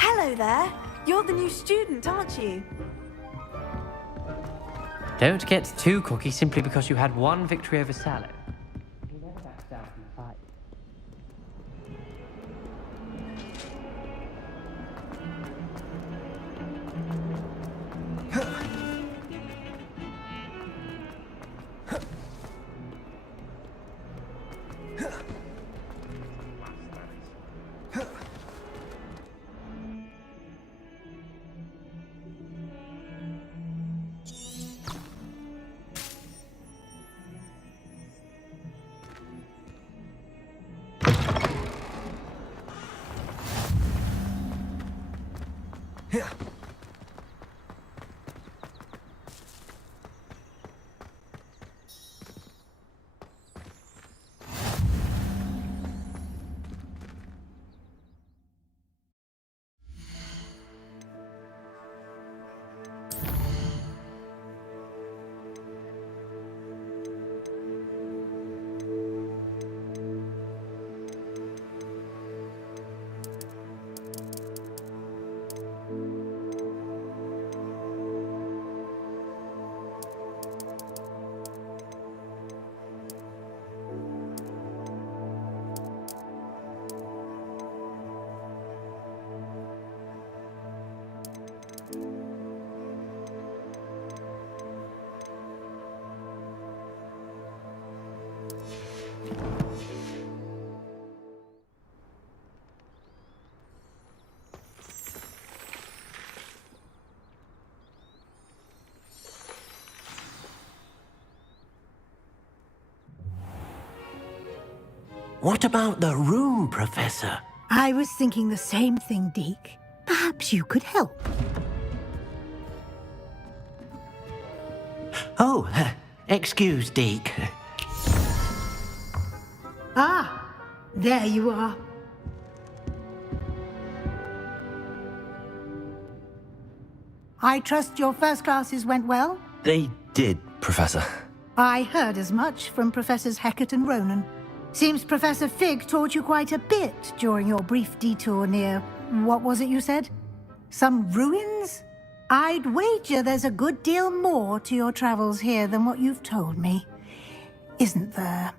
Hello there. You're the new student, aren't you? Don't get too cocky simply because you had one victory over Sallow. He never backs down from the fight. What about the room, Professor? I was thinking the same thing, Deke. Perhaps you could help. Oh, excuse, Deke. Ah, there you are. I trust your first classes went well? They did, Professor. I heard as much from Professors Hecat and Ronan. Seems Professor Fig taught you quite a bit during your brief detour near... what was it you said? Some ruins? I'd wager there's a good deal more to your travels here than what you've told me. Isn't there?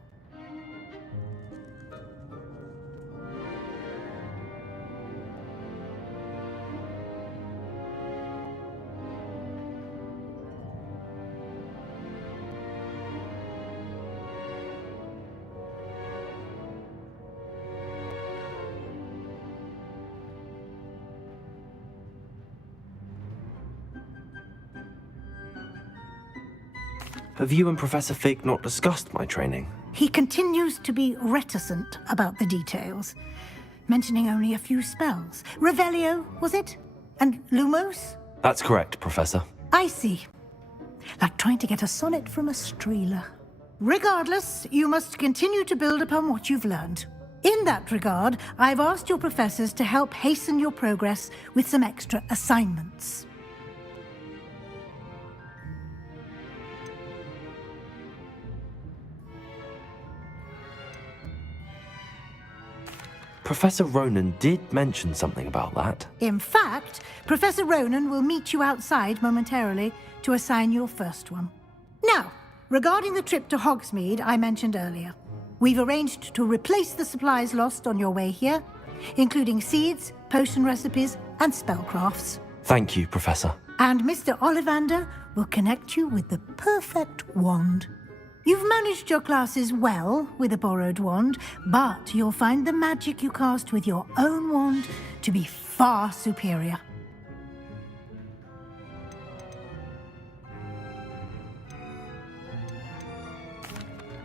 Have you and Professor Fig not discussed my training? He continues to be reticent about the details, mentioning only a few spells. Revelio, was it? And Lumos? That's correct, Professor. I see. Like trying to get a sonnet from a streeler. Regardless, you must continue to build upon what you've learned. In that regard, I've asked your professors to help hasten your progress with some extra assignments. Professor Ronan did mention something about that. In fact, Professor Ronan will meet you outside momentarily to assign your first one. Now, regarding the trip to Hogsmeade I mentioned earlier, we've arranged to replace the supplies lost on your way here, including seeds, potion recipes, and spellcrafts. Thank you, Professor. And Mr. Ollivander will connect you with the perfect wand. You've managed your classes well with a borrowed wand, but you'll find the magic you cast with your own wand to be far superior.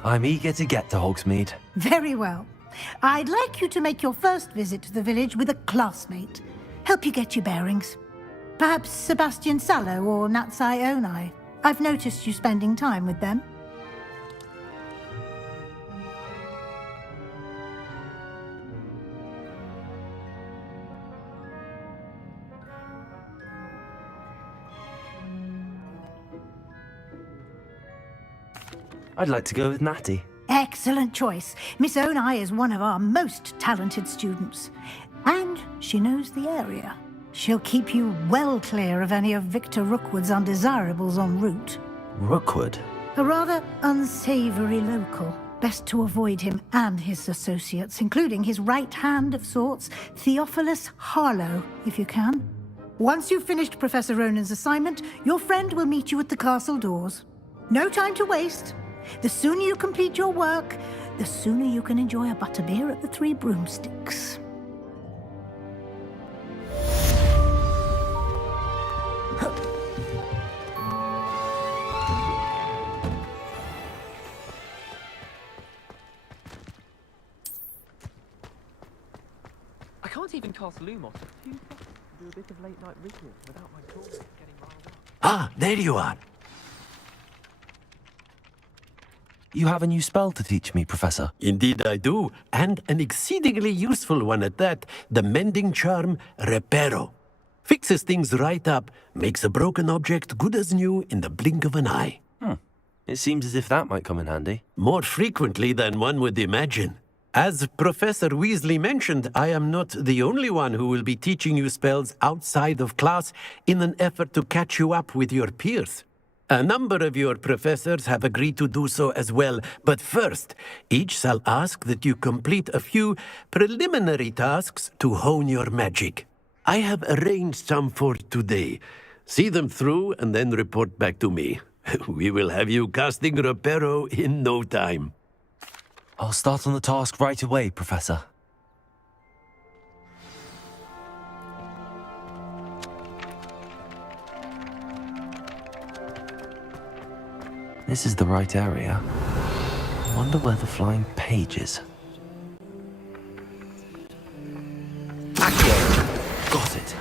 I'm eager to get to Hogsmeade. Very well. I'd like you to make your first visit to the village with a classmate. Help you get your bearings. Perhaps Sebastian Sallow or Natsai Onai. I've noticed you spending time with them. I'd like to go with Natty. Excellent choice. Miss Onai is one of our most talented students. And she knows the area. She'll keep you well clear of any of Victor Rookwood's undesirables en route. Rookwood? A rather unsavory local. Best to avoid him and his associates, including his right hand of sorts, Theophilus Harlow, if you can. Once you've finished Professor Ronan's assignment, your friend will meet you at the castle doors. No time to waste. The sooner you complete your work, the sooner you can enjoy a butterbeer at the Three Broomsticks. I can't even cast Lumos. Too fast to do a bit of late night ritual without my tool getting riled up. Ah, there you are. You have a new spell to teach me, Professor. Indeed I do, and an exceedingly useful one at that. The mending charm, Reparo. Fixes things right up, makes a broken object good as new in the blink of an eye. It seems as if that might come in handy. More frequently than one would imagine. As Professor Weasley mentioned, I am not the only one who will be teaching you spells outside of class in an effort to catch you up with your peers. A number of your professors have agreed to do so as well, but first, each shall ask that you complete a few preliminary tasks to hone your magic. I have arranged some for today. See them through and then report back to me. We will have you casting Reparo in no time. I'll start on the task right away, Professor. This is the right area. I wonder where the flying page is. Accio! Got it.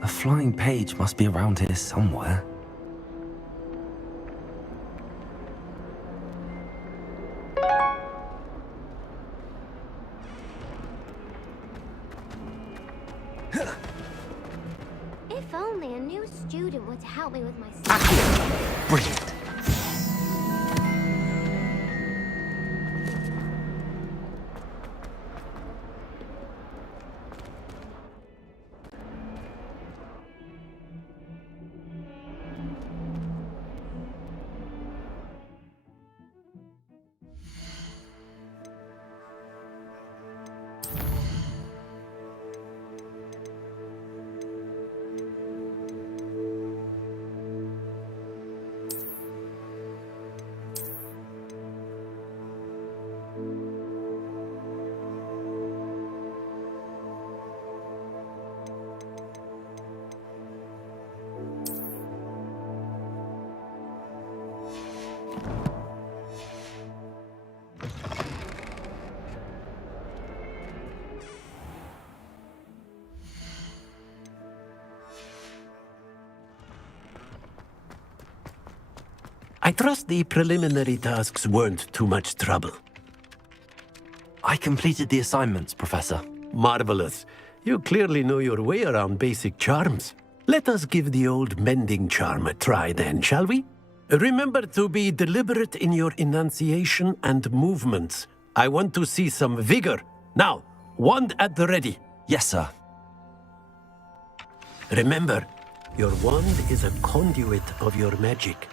The flying page must be around here somewhere. If only a new student would help me with my Accio! Brilliant. I trust the preliminary tasks weren't too much trouble. I completed the assignments, Professor. Marvelous. You clearly know your way around basic charms. Let us give the old mending charm a try then, shall we? Remember to be deliberate in your enunciation and movements. I want to see some vigor. Now, wand at the ready. Yes, sir. Remember, your wand is a conduit of your magic.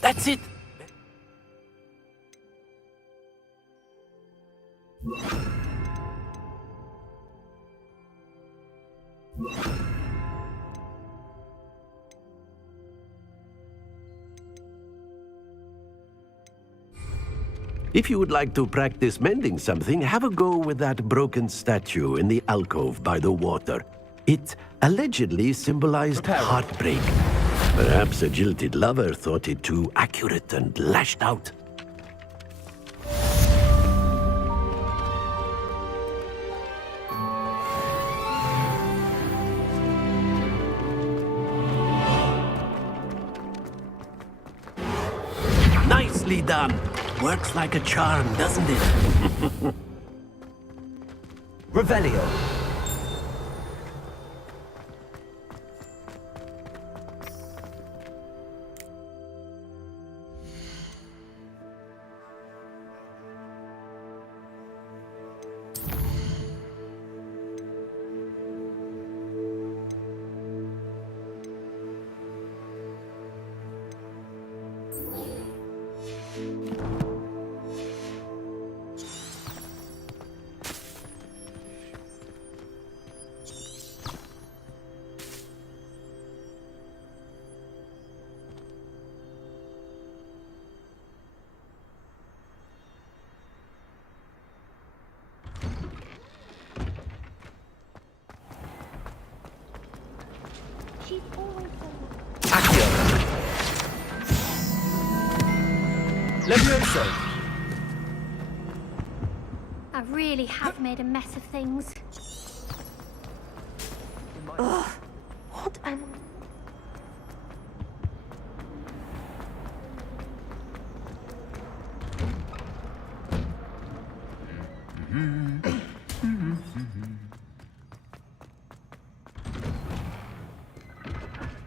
That's it! If you would like to practice mending something, have a go with that broken statue in the alcove by the water. It allegedly symbolized heartbreak. Perhaps a jilted lover thought it too accurate and lashed out. Nicely done. Works like a charm, doesn't it? Revelio. She's always so... Accio. Levioso. I really have made a mess of things. Ugh, what an...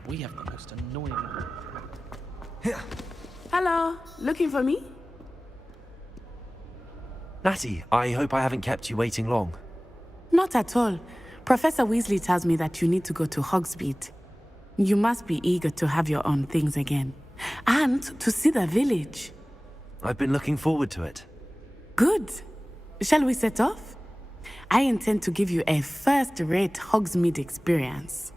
We have the most annoying... Hello, looking for me? Natty, I hope I haven't kept you waiting long. Not at all. Professor Weasley tells me that you need to go to Hogsmeade. You must be eager to have your own things again. And to see the village. I've been looking forward to it. Good. Shall we set off? I intend to give you a first-rate Hogsmeade experience.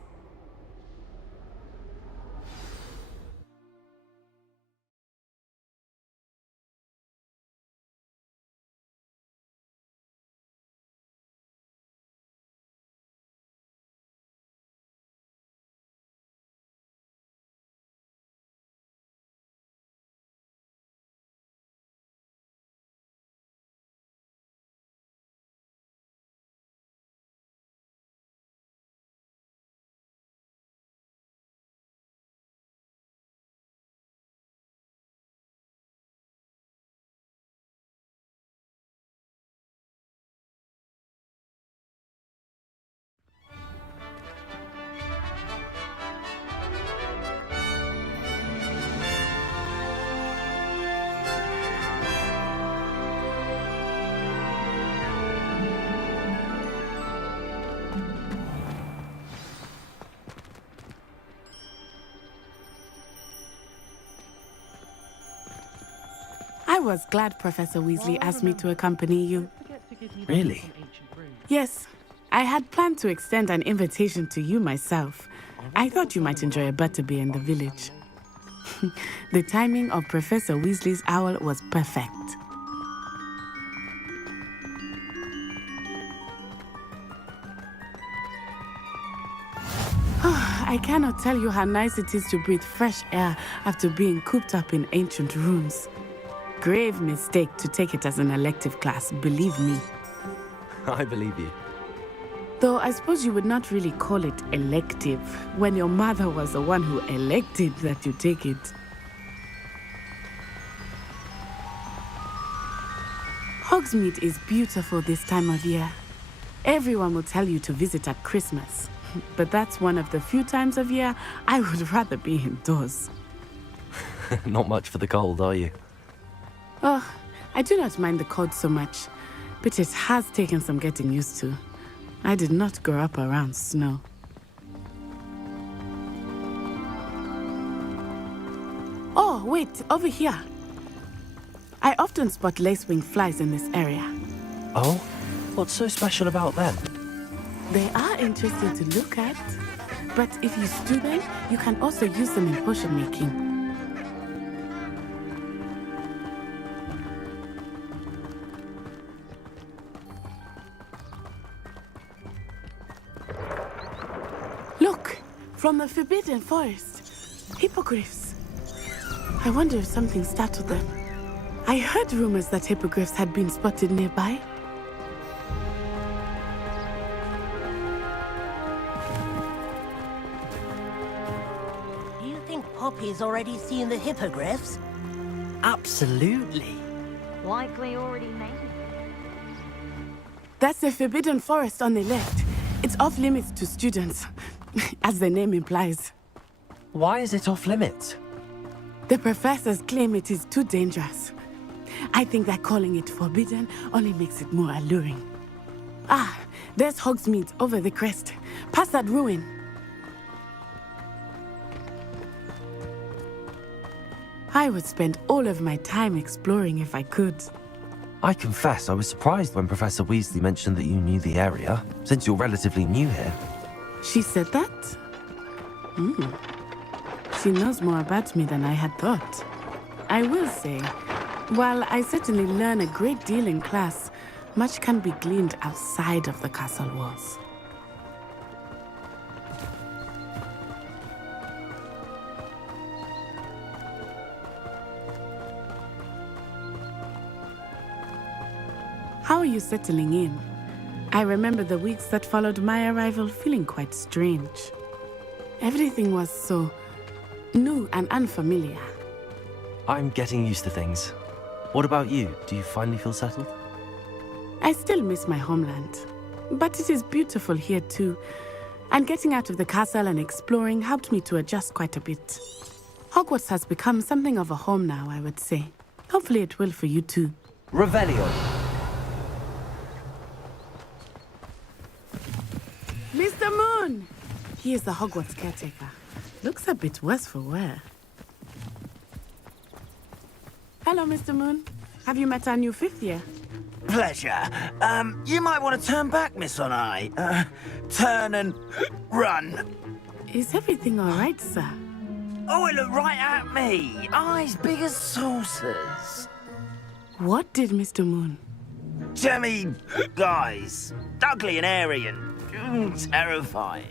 I was glad Professor Weasley asked me to accompany you. Really? Yes, I had planned to extend an invitation to you myself. I thought you might enjoy a butterbeer in the village. The timing of Professor Weasley's owl was perfect. I cannot tell you how nice it is to breathe fresh air after being cooped up in ancient rooms. Grave mistake to take it as an elective class, believe me. I believe you. Though I suppose you would not really call it elective when your mother was the one who elected that you take it. Hogsmeade is beautiful this time of year. Everyone will tell you to visit at Christmas, but that's one of the few times of year I would rather be indoors. Not much for the cold, are you? Oh, I do not mind the cold so much, but it has taken some getting used to. I did not grow up around snow. Oh, wait, over here. I often spot lacewing flies in this area. Oh? What's so special about them? They are interesting to look at, but if you stew them, you can also use them in potion making. Look, from the Forbidden Forest, hippogriffs. I wonder if something startled them. I heard rumors that hippogriffs had been spotted nearby. Do you think Poppy's already seen the hippogriffs? Absolutely. Likely already made it. That's the Forbidden Forest on the left. It's off limits to students, as the name implies. Why is it off limits? The professors claim it is too dangerous. I think that calling it forbidden only makes it more alluring. Ah, there's Hogsmeade over the crest. Past that ruin. I would spend all of my time exploring if I could. I confess I was surprised when Professor Weasley mentioned that you knew the area, since you're relatively new here. She said that? She knows more about me than I had thought. I will say, while I certainly learn a great deal in class, much can be gleaned outside of the castle walls. How are you settling in? I remember the weeks that followed my arrival feeling quite strange. Everything was so new and unfamiliar. I'm getting used to things. What about you? Do you finally feel settled? I still miss my homeland, but it is beautiful here too. And getting out of the castle and exploring helped me to adjust quite a bit. Hogwarts has become something of a home now, I would say. Hopefully it will for you too. Revelio. Mr. Moon! He is the Hogwarts caretaker. Looks a bit worse for wear. Hello, Mr. Moon. Have you met our new fifth year? Pleasure. You might want to turn back, Miss On-Eye. Turn and run. Is everything all right, sir? Oh, it looked right at me. Eyes big as saucers. What did Mr. Moon? Jemmy guys. Ugly and airy and terrifying.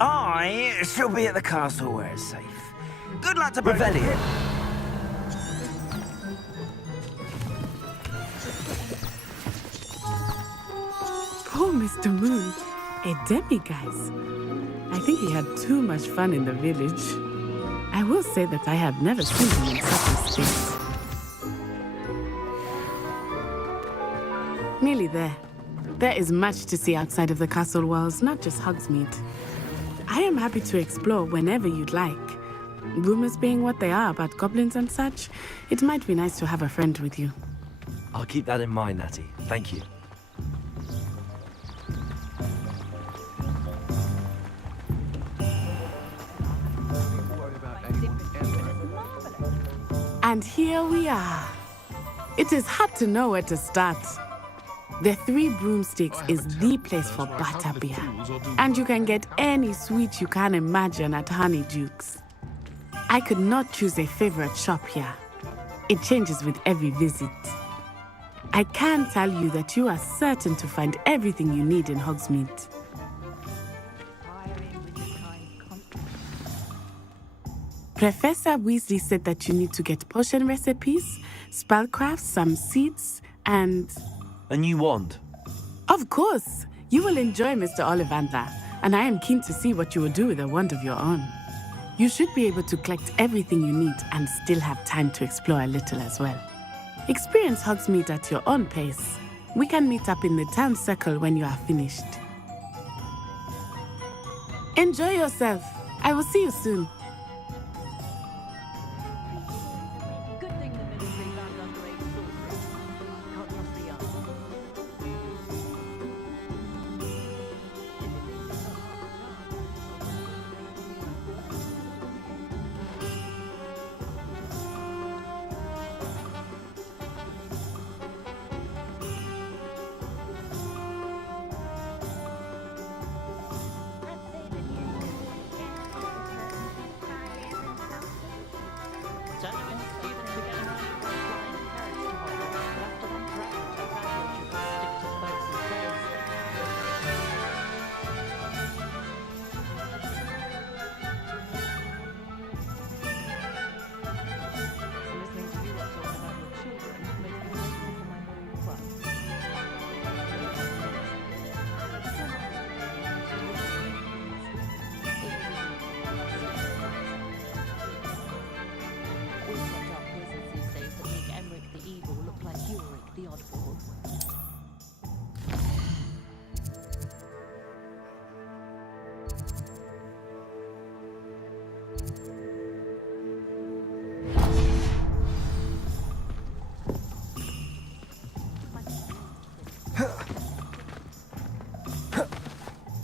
I shall be at the castle where it's safe. Good luck to both of you. Poor Mr. Moon, a demiguise. I think he had too much fun in the village. I will say that I have never seen him in such a state. Nearly there. There is much to see outside of the castle walls, not just Hogsmeade. I am happy to explore whenever you'd like. Rumors being what they are about goblins and such, it might be nice to have a friend with you. I'll keep that in mind, Natty. Thank you. And here we are. It is hard to know where to start. The Three Broomsticks is the place for butterbeer. And you can get any sweet you can imagine at Honeydukes. I could not choose a favorite shop here. It changes with every visit. I can tell you that you are certain to find everything you need in Hogsmeade. Professor Weasley said that you need to get potion recipes, spellcrafts, some seeds, and... A new wand? Of course! You will enjoy Mr. Ollivander, and I am keen to see what you will do with a wand of your own. You should be able to collect everything you need and still have time to explore a little as well. Experience Hogsmeade at your own pace. We can meet up in the town circle when you are finished. Enjoy yourself. I will see you soon.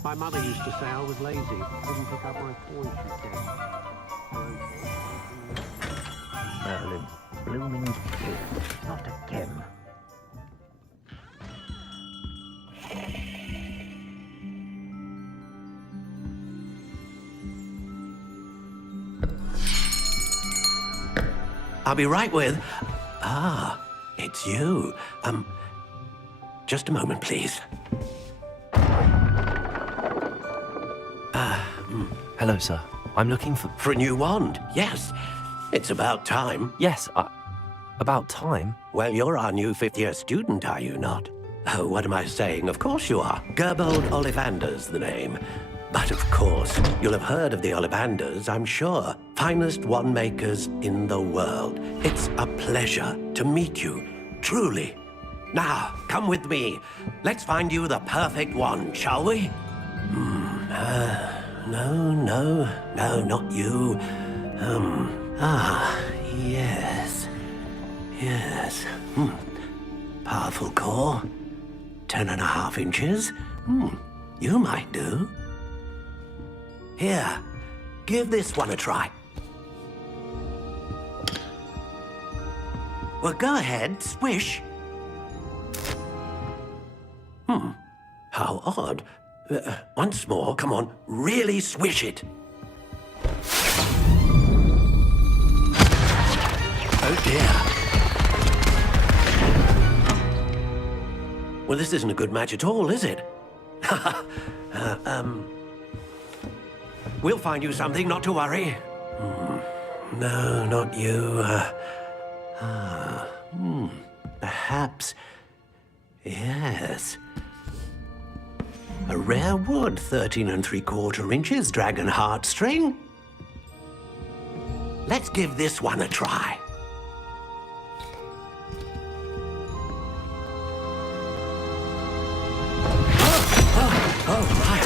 My mother used to say I was lazy. Didn't pick up my toys, she said. Merlin, blooming kid. Not again. I'll be right with... Ah, it's you. Just a moment, please. Hello, sir. I'm looking for... For a new wand, yes. It's about time. Yes, about time? Well, you're our new fifth-year student, are you not? Oh, what am I saying? Of course you are. Gerbold Ollivander's the name. But of course, you'll have heard of the Ollivanders, I'm sure. Finest wand makers in the world. It's a pleasure to meet you, truly. Now, come with me. Let's find you the perfect wand, shall we? No, not you. Yes. Powerful core. 10.5 inches. You might do. Here, give this one a try. Well, go ahead, swish. How odd. Once more, come on, really swish it. Oh dear. Well, this isn't a good match at all, is it? We'll find you something, not to worry. No, not you. Perhaps... Yes. A rare wood, 13 3/4 inches, dragon heartstring. Let's give this one a try. Oh my,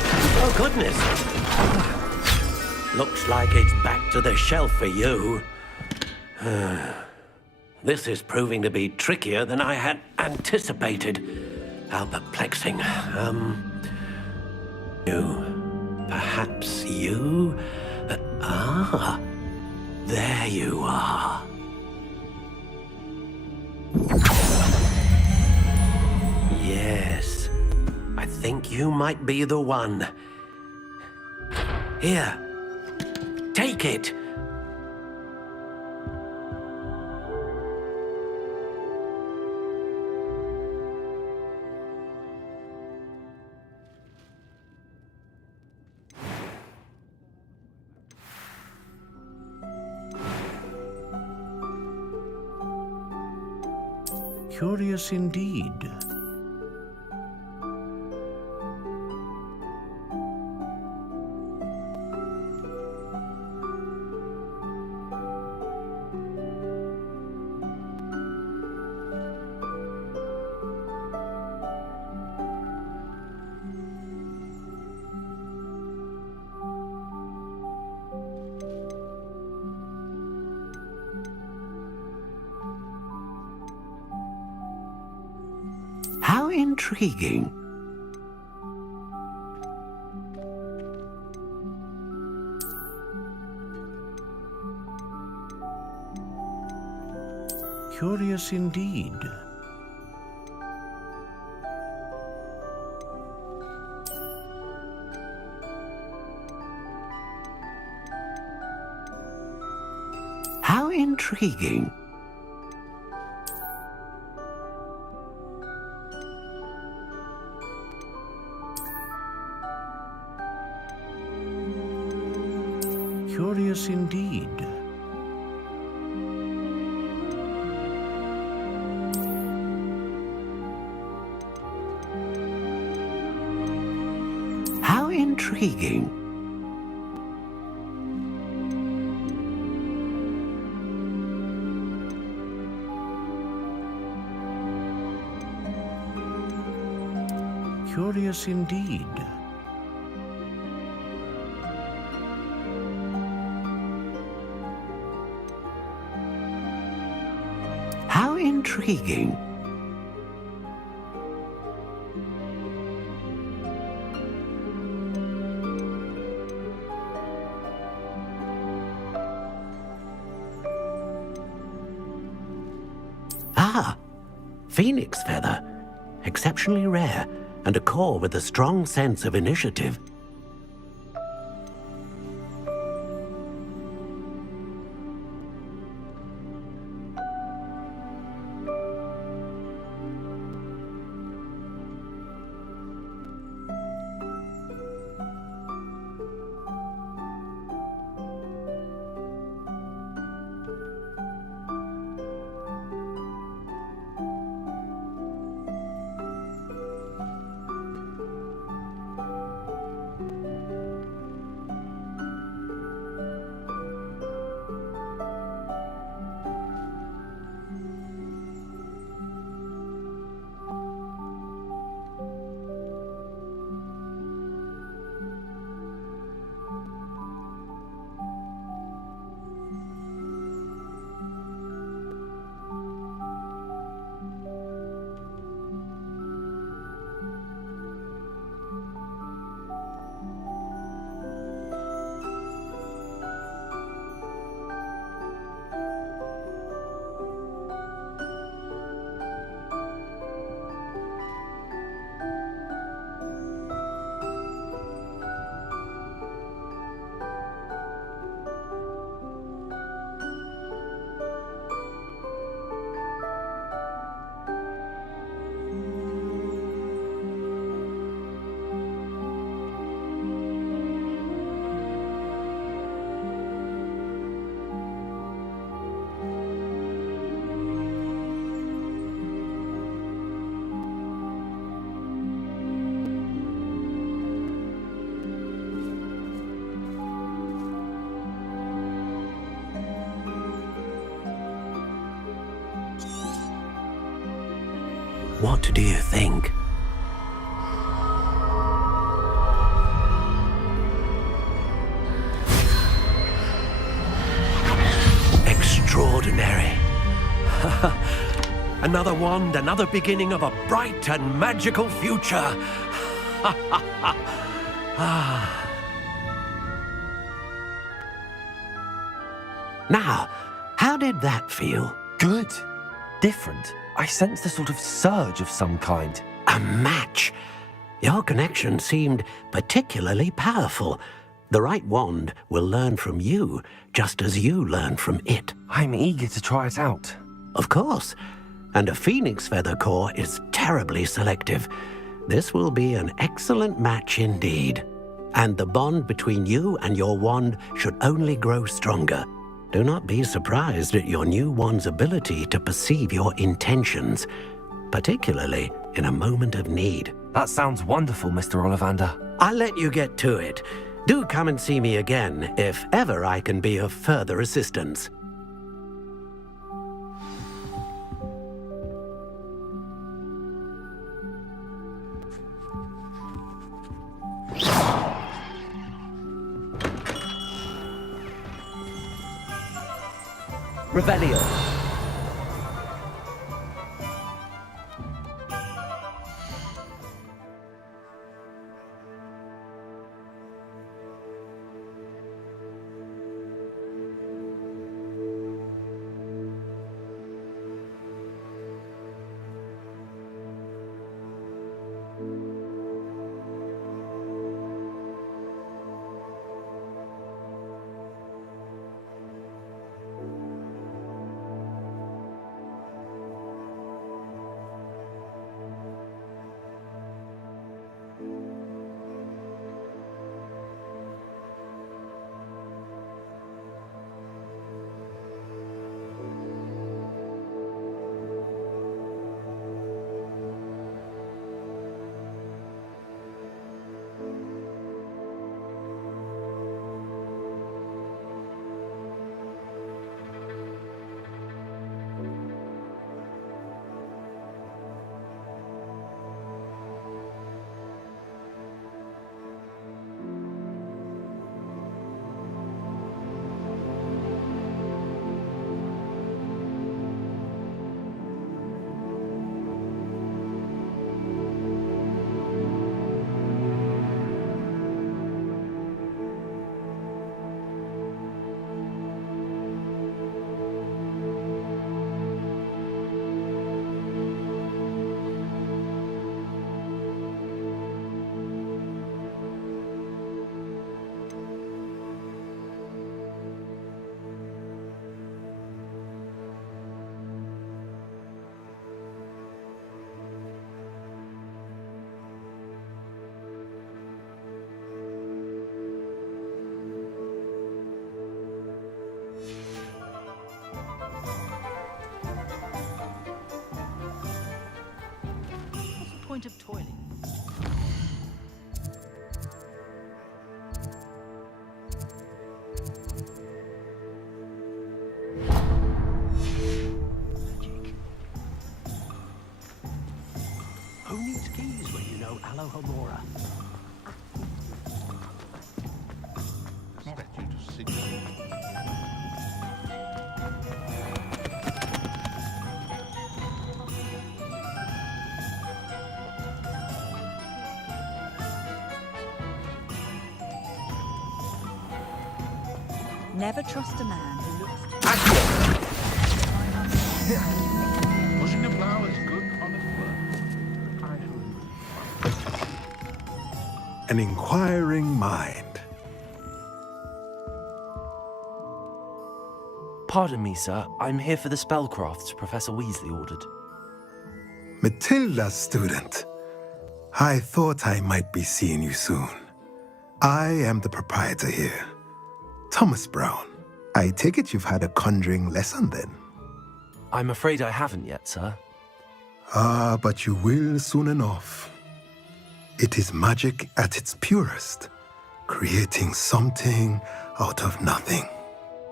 oh goodness. Looks like it's back to the shelf for you. This is proving to be trickier than I had anticipated. How perplexing. Perhaps you? There you are. Yes, I think you might be the one. Here, take it. Curious indeed. How intriguing. Curious indeed. How intriguing. Curious indeed. How intriguing. Curious indeed. How intriguing. Ah, phoenix feather. Exceptionally rare, and a core with a strong sense of initiative. What do you think? Extraordinary. Another wand, another beginning of a bright and magical future. Now, how did that feel? Good. Different. I sensed a sort of surge of some kind. A match. Your connection seemed particularly powerful. The right wand will learn from you, just as you learn from it. I'm eager to try it out. Of course. And a phoenix feather core is terribly selective. This will be an excellent match indeed. And the bond between you and your wand should only grow stronger. Do not be surprised at your new wand's ability to perceive your intentions, particularly in a moment of need. That sounds wonderful, Mr. Ollivander. I'll let you get to it. Do come and see me again if ever I can be of further assistance. Revelio. Point of toiling. Who needs keys when you know Alohomora? Expect you to signal. Never trust a man who looks. Pushing the plow is good, honest work. An inquiring mind. Pardon me, sir. I'm here for the spellcrafts Professor Weasley ordered. Matilda's student. I thought I might be seeing you soon. I am the proprietor here, Thomas Brown. I take it you've had a conjuring lesson then? I'm afraid I haven't yet, sir. Ah, but you will soon enough. It is magic at its purest, creating something out of nothing.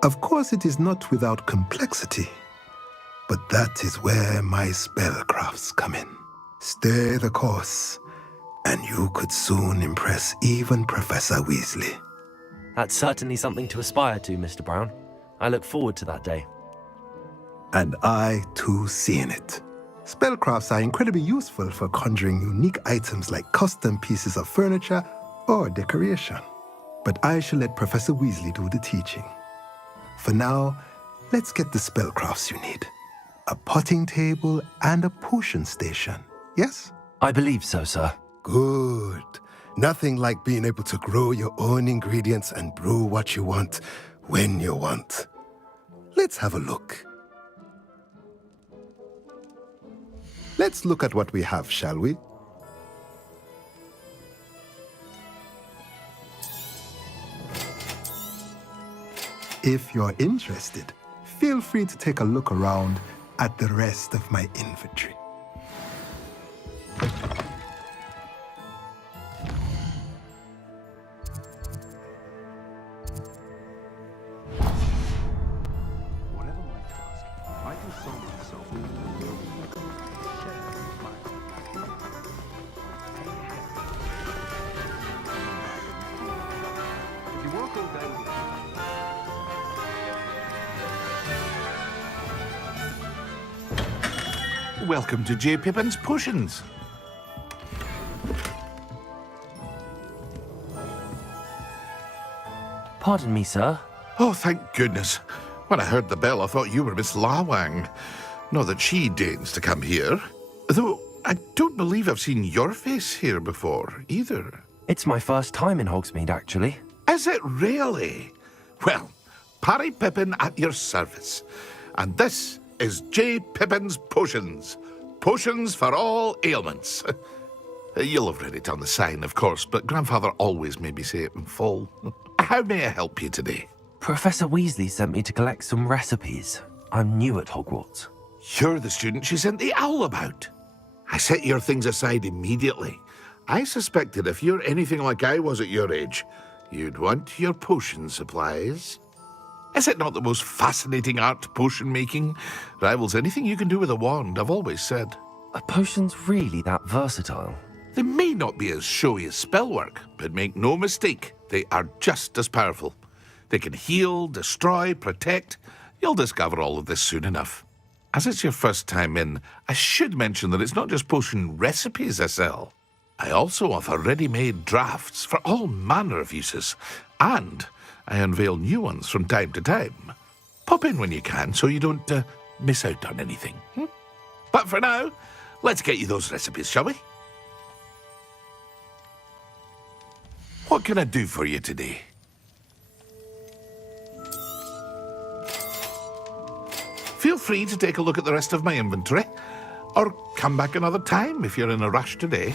Of course, it is not without complexity, but that is where my spellcrafts come in. Stay the course, and you could soon impress even Professor Weasley. That's certainly something to aspire to, Mr. Brown. I look forward to that day. And I, too, seeing it. Spellcrafts are incredibly useful for conjuring unique items like custom pieces of furniture or decoration. But I shall let Professor Weasley do the teaching. For now, let's get the spellcrafts you need. A potting table and a potion station, yes? I believe so, sir. Good. Nothing like being able to grow your own ingredients and brew what you want, when you want. Let's have a look. Let's look at what we have, shall we? If you're interested, feel free to take a look around at the rest of my inventory. Whatever my task, I console myself with the will share my if you work all day with welcome to J. Pippin's Potions. Pardon me, sir. Oh, thank goodness. When I heard the bell, I thought you were Miss Lawang. Not that she deigns to come here. Though I don't believe I've seen your face here before, either. It's my first time in Hogsmeade, actually. Is it really? Well, Parry Pippin at your service. And this is J. Pippin's Potions. Potions for all ailments. You'll have read it on the sign, of course, but Grandfather always made me say it in full. How may I help you today? Professor Weasley sent me to collect some recipes. I'm new at Hogwarts. You're the student she sent the owl about. I set your things aside immediately. I suspected if you're anything like I was at your age, you'd want your potion supplies. Is it not the most fascinating art, potion making? Rivals anything you can do with a wand, I've always said. Are potions really that versatile? They may not be as showy as spellwork, but make no mistake, they are just as powerful. They can heal, destroy, protect. You'll discover all of this soon enough. As it's your first time in, I should mention that it's not just potion recipes I sell. I also offer ready-made drafts for all manner of uses, and I unveil new ones from time to time. Pop in when you can so you don't miss out on anything. But for now, let's get you those recipes, shall we? What can I do for you today? Feel free to take a look at the rest of my inventory, or come back another time if you're in a rush today.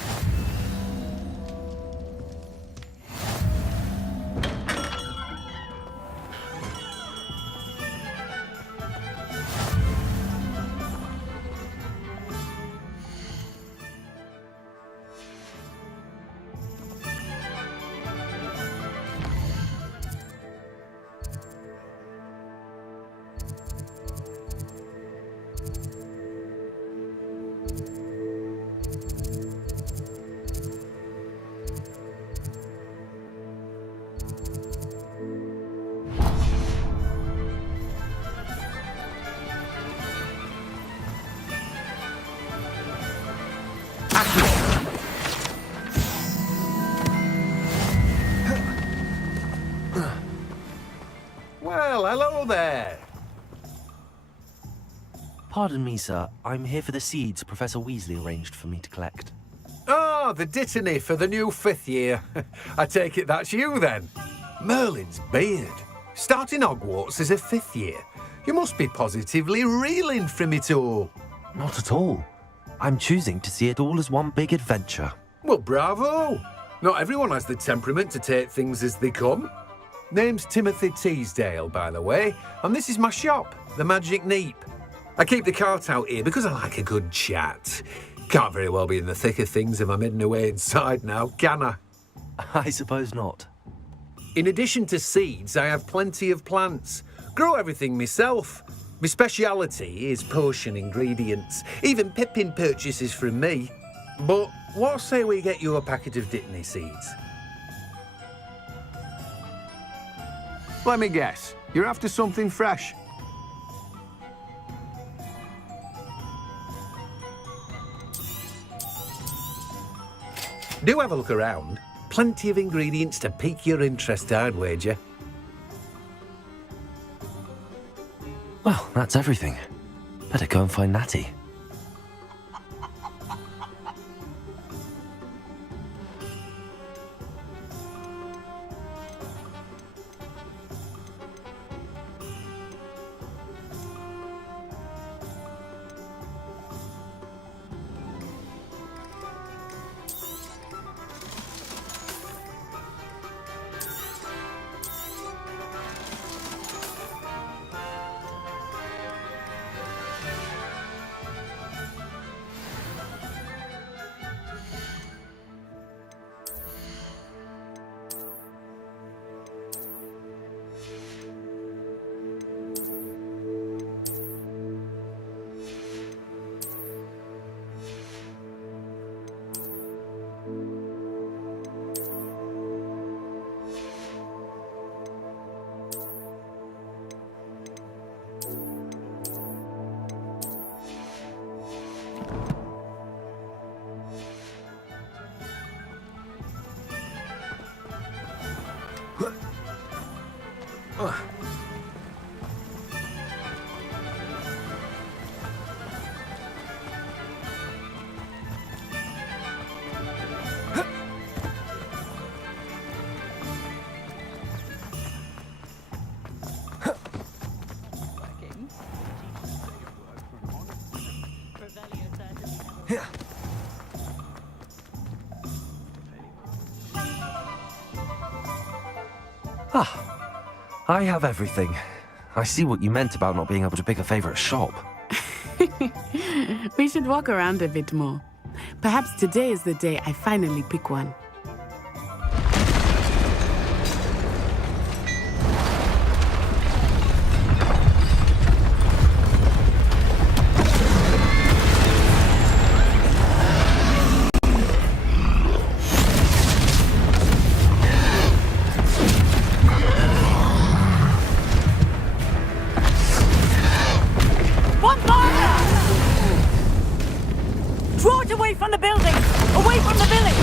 Well, hello there. Pardon me, sir. I'm here for the seeds Professor Weasley arranged for me to collect. Oh, the Dittany for the new 5th year. I take it that's you, then. Merlin's beard. Starting Hogwarts as a 5th year. You must be positively reeling from it all. Not at all. I'm choosing to see it all as one big adventure. Well, bravo. Not everyone has the temperament to take things as they come. Name's Timothy Teasdale, by the way, and this is my shop, the Magic Neep. I keep the cart out here because I like a good chat. Can't very well be in the thick of things if I'm hidden away inside now, can I? I suppose not. In addition to seeds, I have plenty of plants. Grow everything myself. My speciality is potion ingredients. Even Pippin purchases from me. But what say we get you a packet of Dittany seeds? Let me guess. You're after something fresh. Do have a look around. Plenty of ingredients to pique your interest, I'd wager. Well, that's everything. Better go and find Natty. I have everything. I see what you meant about not being able to pick a favorite shop. We should walk around a bit more. Perhaps today is the day I finally pick one. Draw it away from the building! Away from the village!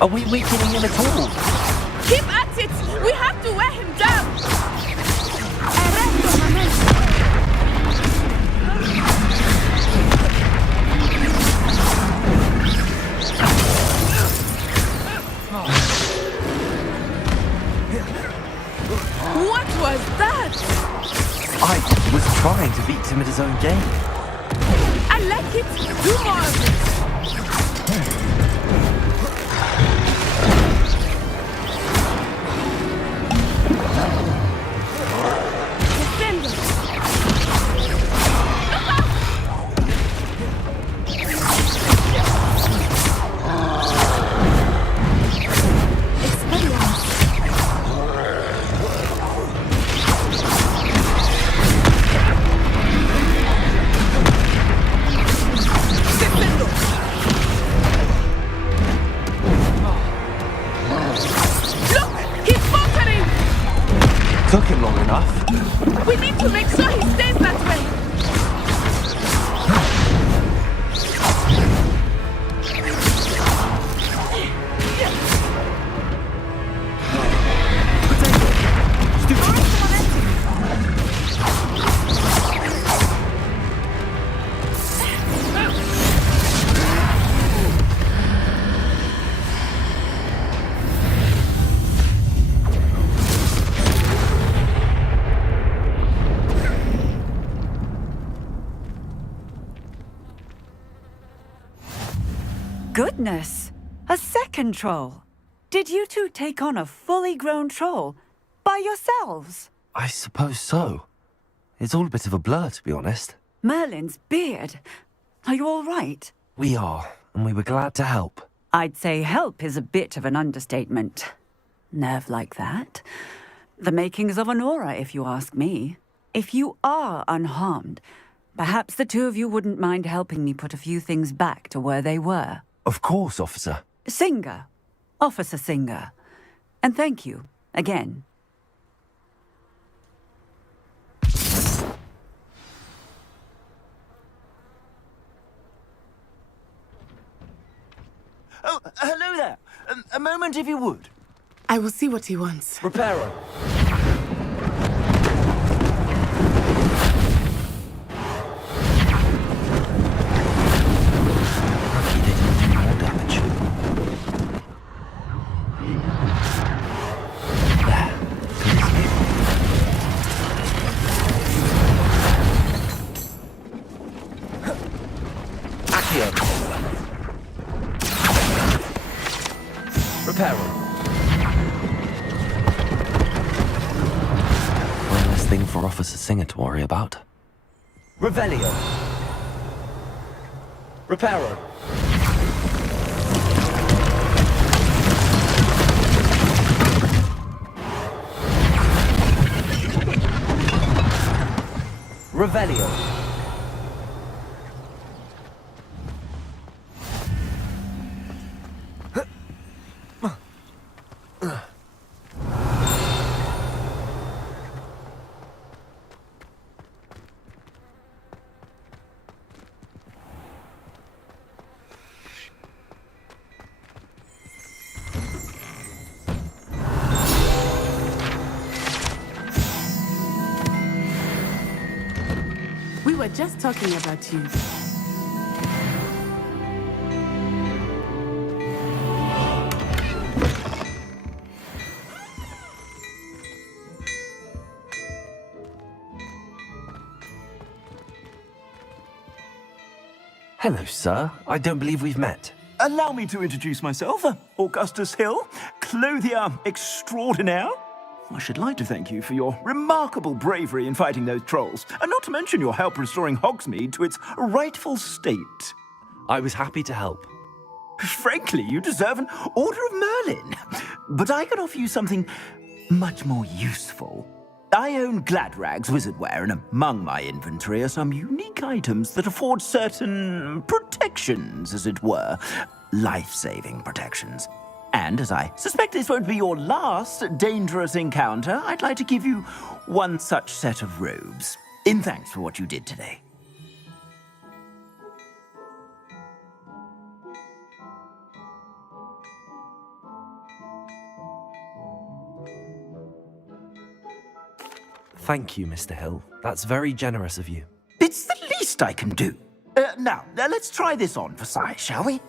Are we weakening him at all? Keep at it! We have to wear him down! What was that? I was trying to beat him at his own game. I like it! Do more of it! Took him long enough. We need to make sure he stays that way. Goodness! A second troll! Did you two take on a fully grown troll by yourselves? I suppose so. It's all a bit of a blur, to be honest. Merlin's beard. Are you all right? We are, and we were glad to help. I'd say help is a bit of an understatement. Nerve like that. The makings of an aura, if you ask me. If you are unharmed, perhaps the two of you wouldn't mind helping me put a few things back to where they were. Of course, officer. Singer. Officer Singer. And thank you, again. Oh, hello there. A moment, if you would. I will see what he wants. Reparo. Reparo. One less thing for Officer Singer to worry about. Revelio. Reparo. Revelio. were just talking about you. Hello, sir. I don't believe we've met. Allow me to introduce myself, Augustus Hill, clothier extraordinaire. I should like to thank you for your remarkable bravery in fighting those trolls, and not to mention your help restoring Hogsmeade to its rightful state. I was happy to help. Frankly, you deserve an Order of Merlin. But I can offer you something much more useful. I own Gladrag's wizardware, and among my inventory are some unique items that afford certain protections, as it were. Life-saving protections. And as I suspect this won't be your last dangerous encounter, I'd like to give you one such set of robes, in thanks for what you did today. Thank you, Mr. Hill. That's very generous of you. It's the least I can do. Now, let's try this on for size, shall we?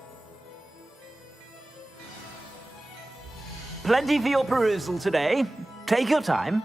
Plenty for your perusal today. Take your time.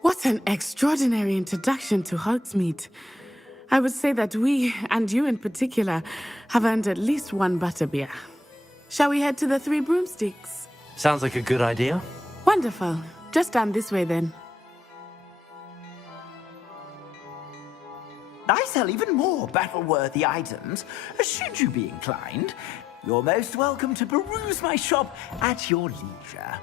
What an extraordinary introduction to Hogsmeade. I would say that we, and you in particular, have earned at least one butterbeer. Shall we head to the Three Broomsticks? Sounds like a good idea. Wonderful. Just down this way then. I sell even more battle-worthy items. Should you be inclined, you're most welcome to peruse my shop at your leisure.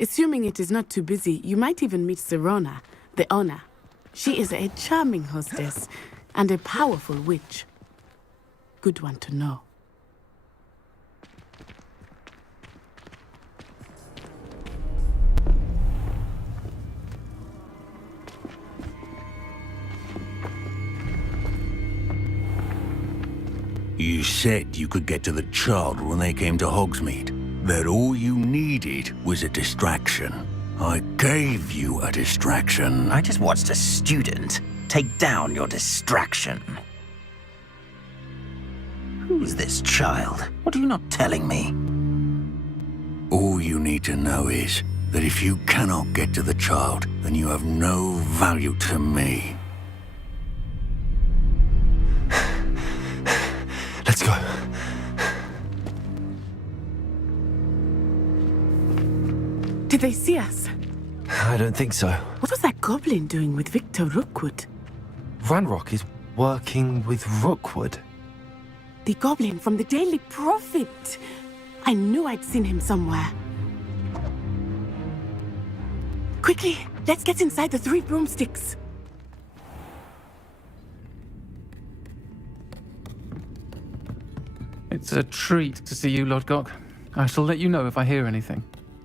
Assuming it is not too busy, you might even meet Sirona, the owner. She is a charming hostess and a powerful witch. Good one to know. You said you could get to the child when they came to Hogsmeade. That all you needed was a distraction. I gave you a distraction. I just watched a student take down your distraction. Who's this child? What are you not telling me? All you need to know is that if you cannot get to the child, then you have no value to me. Let's go. Did they see us? I don't think so. What was that goblin doing with Victor Rookwood? Ranrock is working with Rookwood. The goblin from the Daily Prophet. I knew I'd seen him somewhere. Quickly, let's get inside the 3 broomsticks. It's a treat to see you, Lodgok. I shall let you know if I hear anything.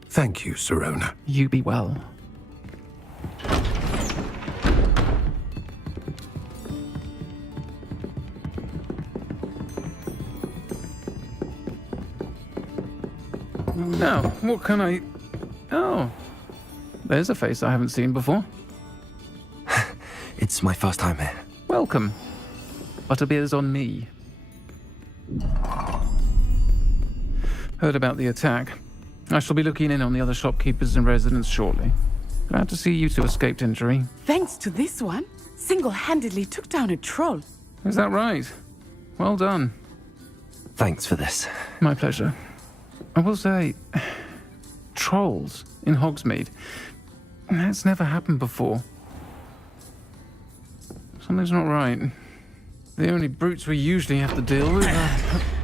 Thank you, Sirona. You be well. Now, what can I... Oh, there's a face I haven't seen before. It's my first time here. Welcome. Butterbeer's on me. Heard about the attack. I shall be looking in on the other shopkeepers and residents shortly. Glad to see you two escaped injury. Thanks to this one, single-handedly took down a troll. Is that right? Well done. Thanks for this. My pleasure. I will say, trolls in Hogsmeade. That's never happened before. Something's not right. The only brutes we usually have to deal with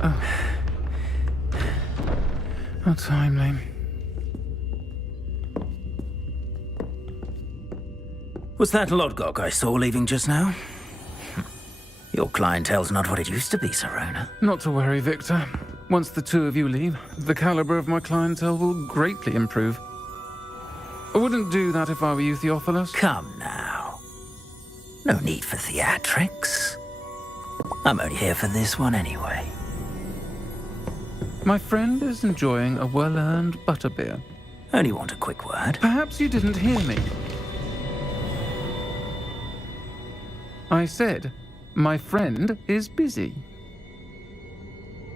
are... How timely. Was that Lodgok I saw leaving just now? Your clientele's not what it used to be, Sirona. Not to worry, Victor. Once the two of you leave, the caliber of my clientele will greatly improve. I wouldn't do that if I were you, Theophilus. Come now. No need for theatrics. I'm only here for this one anyway. My friend is enjoying a well-earned butterbeer. Only want a quick word. Perhaps you didn't hear me. I said, my friend is busy.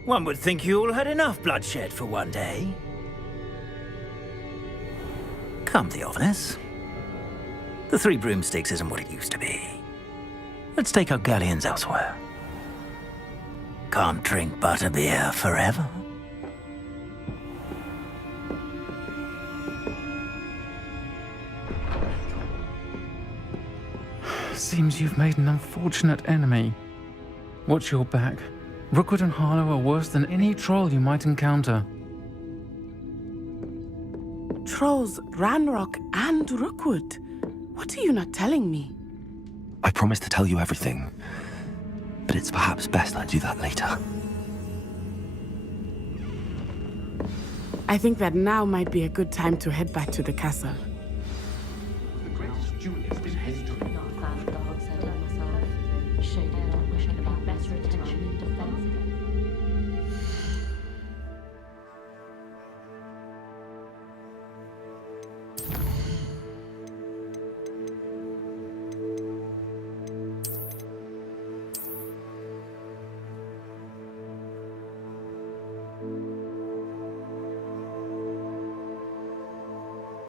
One would think you all had enough bloodshed for one day. Come, Theophilus. The 3 broomsticks isn't what it used to be. Let's take our galleons elsewhere. Can't drink butterbeer forever. Seems you've made an unfortunate enemy. Watch your back. Rookwood and Harlow are worse than any troll you might encounter. Trolls, Ranrock, and Rookwood. What are you not telling me? I promised to tell you everything, but it's perhaps best I do that later. I think that now might be a good time to head back to the castle. The greatest Julius